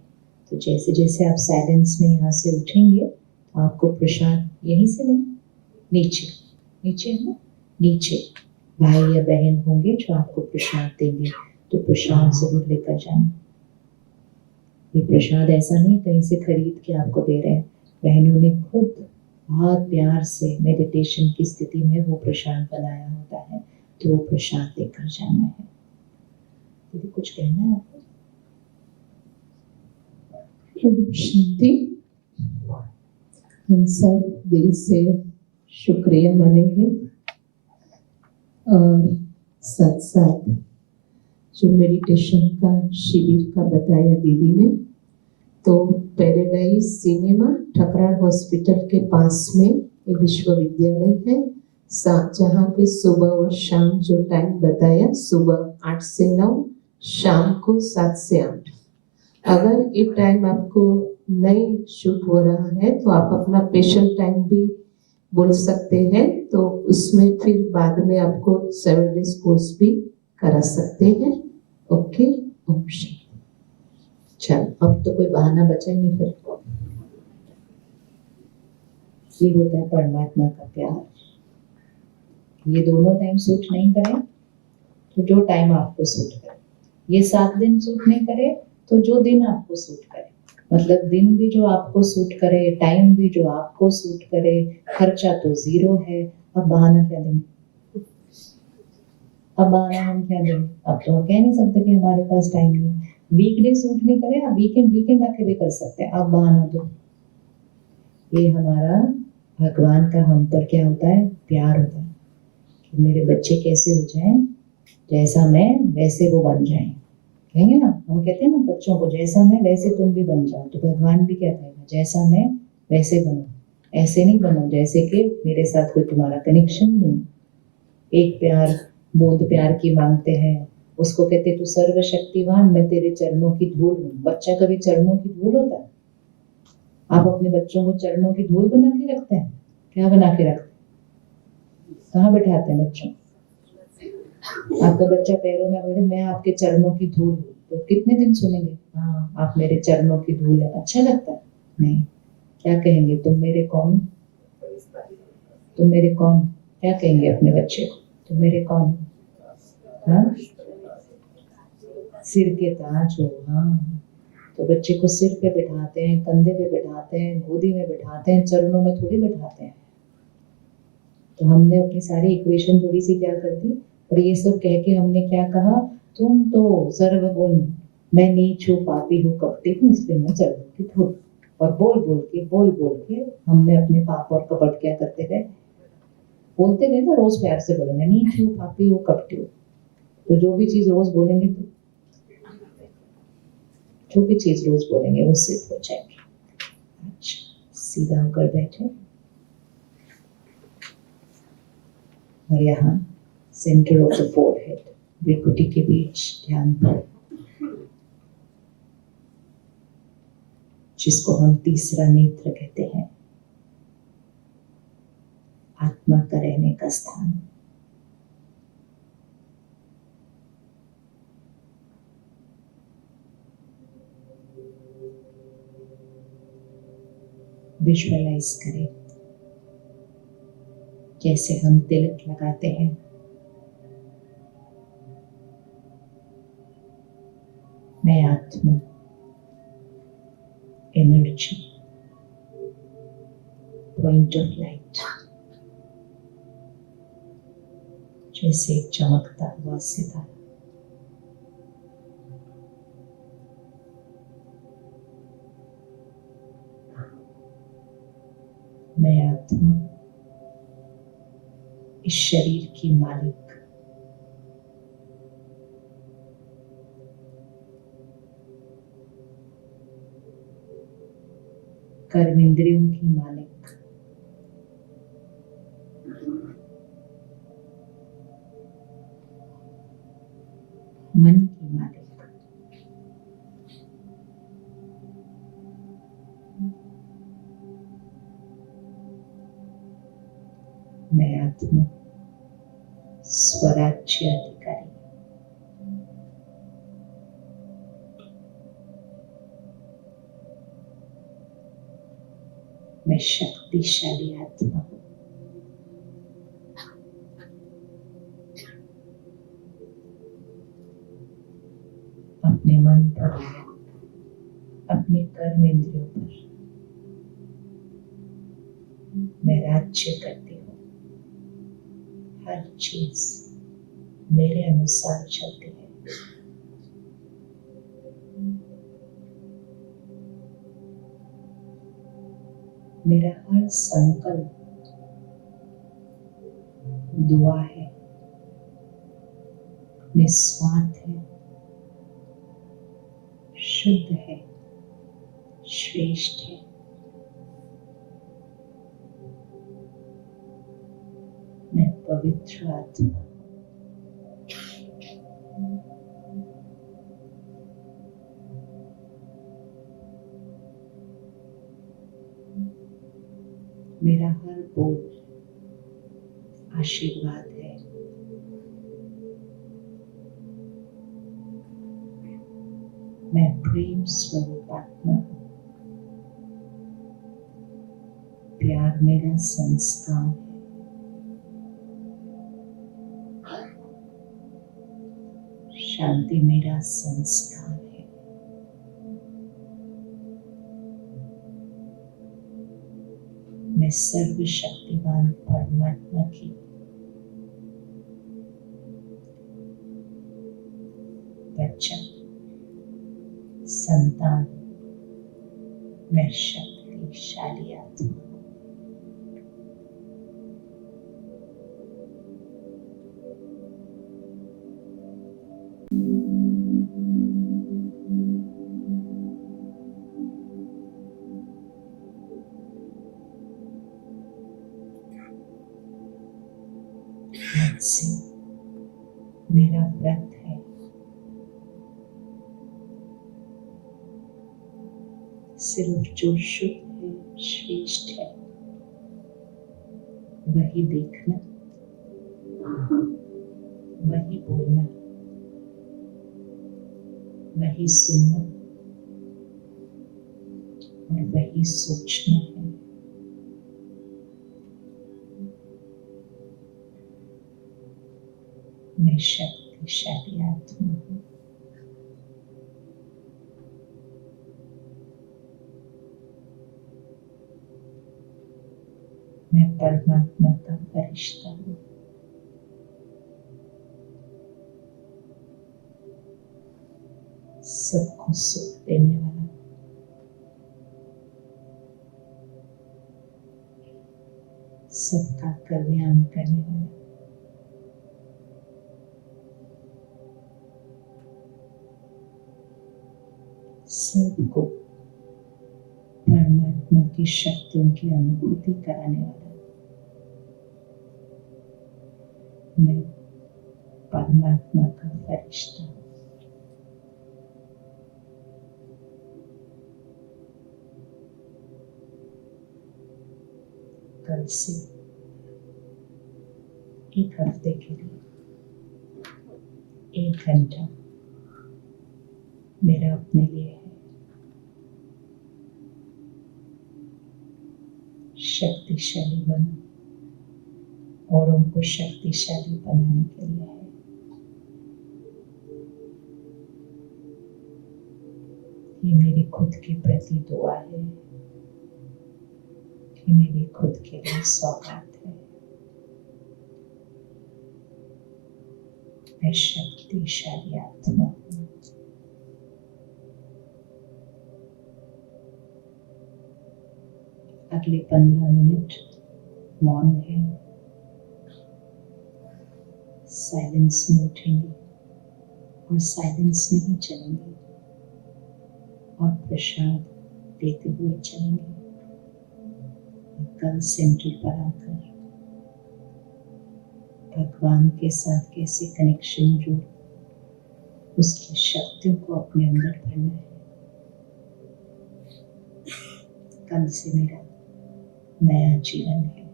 तो जैसे जैसे आप साइलेंस में यहाँ से उठेंगे, तो आपको प्रसाद यहीं से लेना, नीचे नीचे है ना, नीचे भाई या बहन होंगे जो आपको प्रसाद देंगे, तो प्रसाद जरूर लेकर जाना। ये प्रसाद ऐसा नहीं कहीं से खरीद के आपको दे रहे हैं, बहनों ने खुद बहुत प्यार से मेडिटेशन की स्थिति में वो प्रसाद बनाया होता है, तो वो प्रसाद लेकर जाना है। दीदी कुछ कहना है आपको? शांति। हम सब दिल से शुक्रिया मानेंगे, और साथ साथ जो मेडिटेशन का शिविर का बताया दीदी ने, तो पैराडाइज सिनेमा ठकराल हॉस्पिटल के पास में एक विश्वविद्यालय है, जहाँ पे सुबह और शाम जो टाइम बताया, सुबह 8 से 9, शाम को 7 से 8। अगर ये टाइम आपको नहीं शूट हो रहा है तो आप अपना स्पेशल टाइम भी बोल सकते हैं, तो उसमें फिर बाद में आपको 7 डेज कोर्स भी करा सकते हैं। Okay, option. चल, अब तो कोई बहाना बचा ही नहीं फिर। ये होता है परमात्मा का प्यार। ये दोनों टाइम सूट नहीं करे तो जो टाइम आपको सूट करे, ये 7 दिन सूट नहीं करे तो जो दिन आपको सूट करे, मतलब दिन भी जो आपको सूट करे, टाइम भी जो आपको सूट करे, खर्चा तो 0 है। अब बहाना क्या देंगे, अब बहाना हम क्या देंगे? अब तो कह नहीं सकते कि हमारे पास टाइम नहीं है। वीकडे सूट नहीं करे, आप वीकेंड आके भी कर सकते हैं, आप बहाना दो। ये हमारा भगवान का हम पर क्या होता है, प्यार होता है कि मेरे बच्चे कैसे हो जाएं, जैसा मैं वैसे वो बन जाएं। कहेंगे ना, हम कहते हैं ना बच्चों को, जैसा मैं वैसे तुम भी बन जाओ। तो भगवान भी क्या कहेगा, जैसा मैं वैसे बनो, ऐसे नहीं बनो जैसे कि मेरे साथ कोई तुम्हारा कनेक्शन नहीं। एक प्यार, बूंद प्यार की मांगते हैं, उसको कहते तू सर्वशक्तिवान, मैं तेरे चरणों की धूल हूँ। बच्चा कभी चरणों की धूल होता है? आप अपने बच्चों को चरणों की धूल बना के रखते हैं? क्या बना के रखते हैं? कहाँ बैठाते हैं बच्चों? आपका बच्चा पैरों में बोले मैं आपके चरणों की धूल हूँ, तो कितने दिन सुनेंगे, हाँ आप मेरे चरणों की धूल है? अच्छा लगता है? नहीं। क्या कहेंगे, तुम मेरे कौन, तुम मेरे कौन? क्या कहेंगे अपने बच्चे को, तुम मेरे कौन? हाँ, सिर के ताज हो। हाँ, तो बच्चे को सिर पे बिठाते हैं, कंधे पे बिठाते हैं, गोदी में बिठाते हैं, चरणों में थोड़ी बिठाते हैं। तो हमने अपनी सारी इक्वेशन थोड़ी सी क्या कर दी, और ये सब कह के हमने क्या कहा, तुम तो सर्वगुण, मैं नीच हूँ, पापी हूँ, कपटी हूँ, इसलिए मैं चरणों की धूल। और बोल बोल के हमने अपने पाप और कपट क्या करते गए, बोलते गए ना, रोज प्यार से बोलो, मैं नीच हूँ, पापी हूँ, कपटी हूँ। तो जो भी चीज रोज बोलेंगे तो जो भी चीज रोज बोलेंगे वो सिद्ध हो जाएगी। अच्छा, सीधा होकर बैठे और यहाँ सेंटर ऑफ द फोरहेड, भ्रुकुटी के बीच ध्यान पर, जिसको हम तीसरा नेत्र कहते हैं, आत्मा का रहने का स्थान। विजुअलाइज करें जैसे हम तिलक लगाते हैं, मैं आत्मा, एनर्जी, पॉइंट ऑफ लाइट, जैसे एक चमकता हुआ सितारा। मैं आत्मा, इस शरीर की मालिक, कर्मेंद्रियों की मालिक, मन की मालिक, मैं आत्मा, स्वराज्य अधिकारी, मैं शक्तिशाली आत्मा हूँ। अपने मन पर, अपने कर्मेंद्रियों पर मैं राज्य करती हूँ। हर चीज मेरे अनुसार चलती है। मेरा हर संकल्प दुआ है, निस्वार्थ है, शुद्ध है, श्रेष्ठ है। मैं पवित्र आत्मा, मेरा हर बोल आशीर्वाद है। मैं प्रेम स्वरूप आत्मा हूँ। प्यार मेरा संस्कार है। शांति मेरा संस्कार है। मैं सर्वशक्तिमान परमात्मा की बच्चा, संतान, मैं शक्तिशाली आत्मा। आज से मेरा व्रत है सिर्फ जो शुद्ध है, श्रेष्ठ है, वही देखना, वही बोलना, वही सुनना और वही सोचना है। मैं शक्तिशाली आत्मा हूँ। मैं परमात्मा का फरिश्ता हूँ। सबको सुख देने वाला, सबका कल्याण करने वाला, सबको परमात्मा की शक्तियों की अनुभूति कराने वाला मैं परमात्मा का फरिश्ता हूं। कल से एक हफ्ते के लिए 1 घंटा मेरा अपने लिए है। शक्तिशाली बनो और उनको शक्तिशाली बनाने के लिए है। ये मेरी खुद के प्रति दुआ है, ये मेरी खुद के लिए सौगात है। मैं शक्तिशाली आत्मा हूँ। अगले 15 मिनट मौन है, साइलेंस में उठेंगे और साइलेंस में ही चलेंगे और प्रसाद देते हुए चलेंगे। कल सेंटर पर आकर भगवान के साथ कैसे कनेक्शन जोड़ उसकी शक्तियों को अपने अंदर भरना है। कल से मेरा नया जीवन है।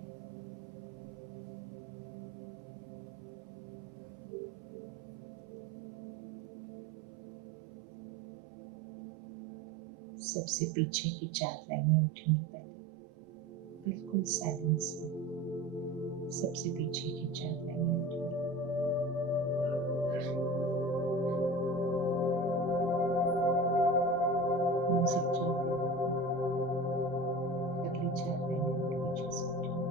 सबसे पीछे की 4 लाइनें उठेंगी पहले, बिल्कुल साइलेंस में। सबसे पीछे की 4 लाइनें उठेंगी। म्यूजिक चलते रहता है। अगली 4 लाइनें और पीछे से उठेंगी।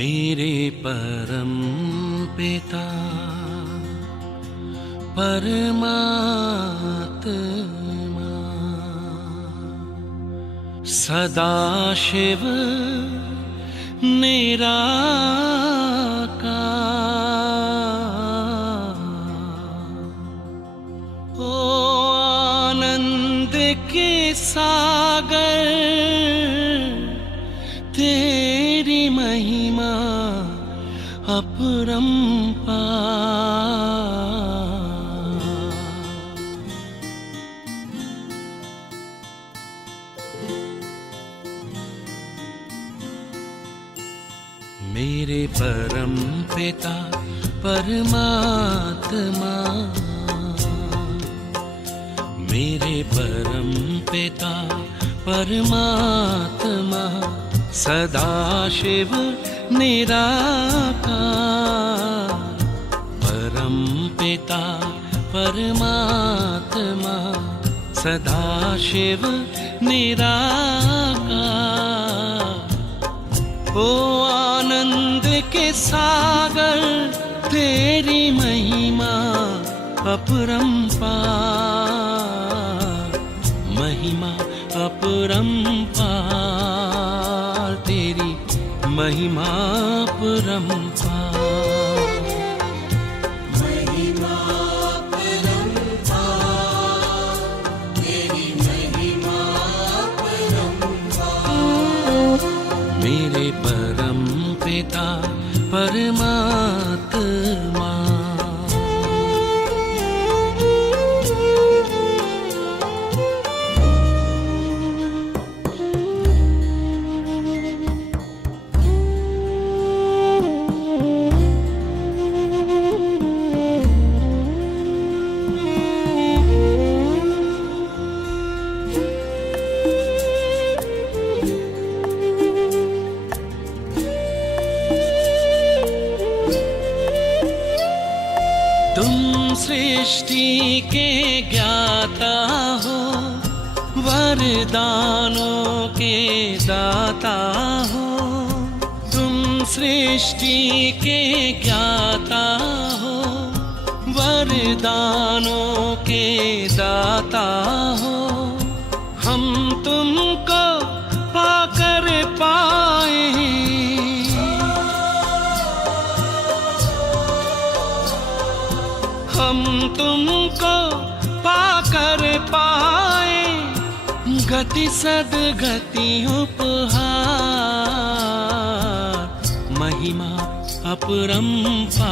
मेरे परम पिता परमात्मा सदाशिव निराकार, ओ आनंद के सागर, तेरी महिमा अपरंपार। मेरे परम पिता परमात्मा, मेरे परम पिता परमात्मा सदाशिव निराकार, परम पिता परमात्मा सदाशिव निराकार, ओ आनंद के सागर, तेरी महिमा अपरंपार, महिमा अपरंपार, तेरी महिमा अपरंपार। महिमा परंपार, तेरी महिमा परंपार। मेरे परम पिता परमात्मा, तुम सृष्टि के ज्ञाता हो, वरदानों के दाता हो। तुम सृष्टि के ज्ञाता हो, वरदानों के दाता हो। हम तुमको पाकर पाए, हम तुमको पाकर पाए, गति सदगति उपहार, महिमा अपरंपार,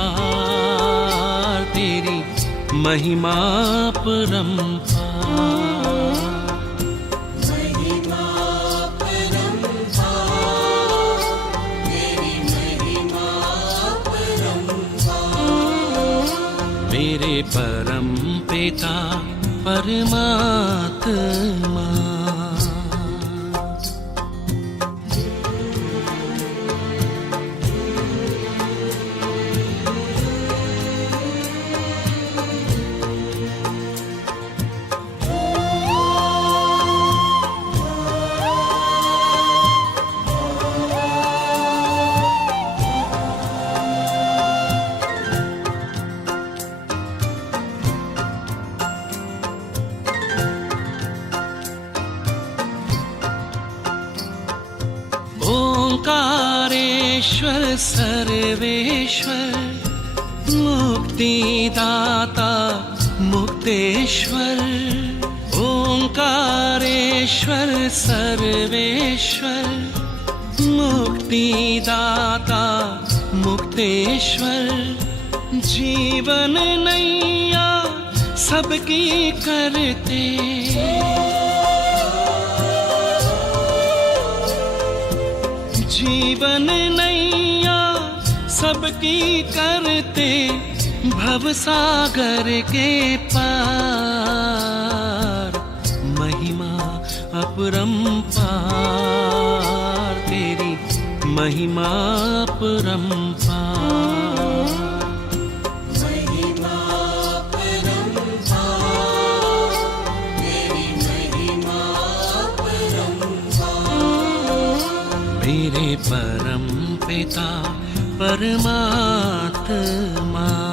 तेरी महिमा अपरंपार। महिमा परंपार, तेरी महिमा परंपार। मेरे परम पिता परमात्मा, ओंकारेश्वर सर्वेश्वर, मुक्तिदाता मुक्तेश्वर। ओंकारेश्वर सर्वेश्वर, मुक्तिदाता मुक्तेश्वर। जीवन नैया सबकी करते, जीवन नैया सबकी करते, भवसागर के पार, महिमा अपरंपार, तेरी महिमा अपरंपार। महिमा परंपार, तेरी महिमा परंपार। मेरे परम पिता परमात्मा।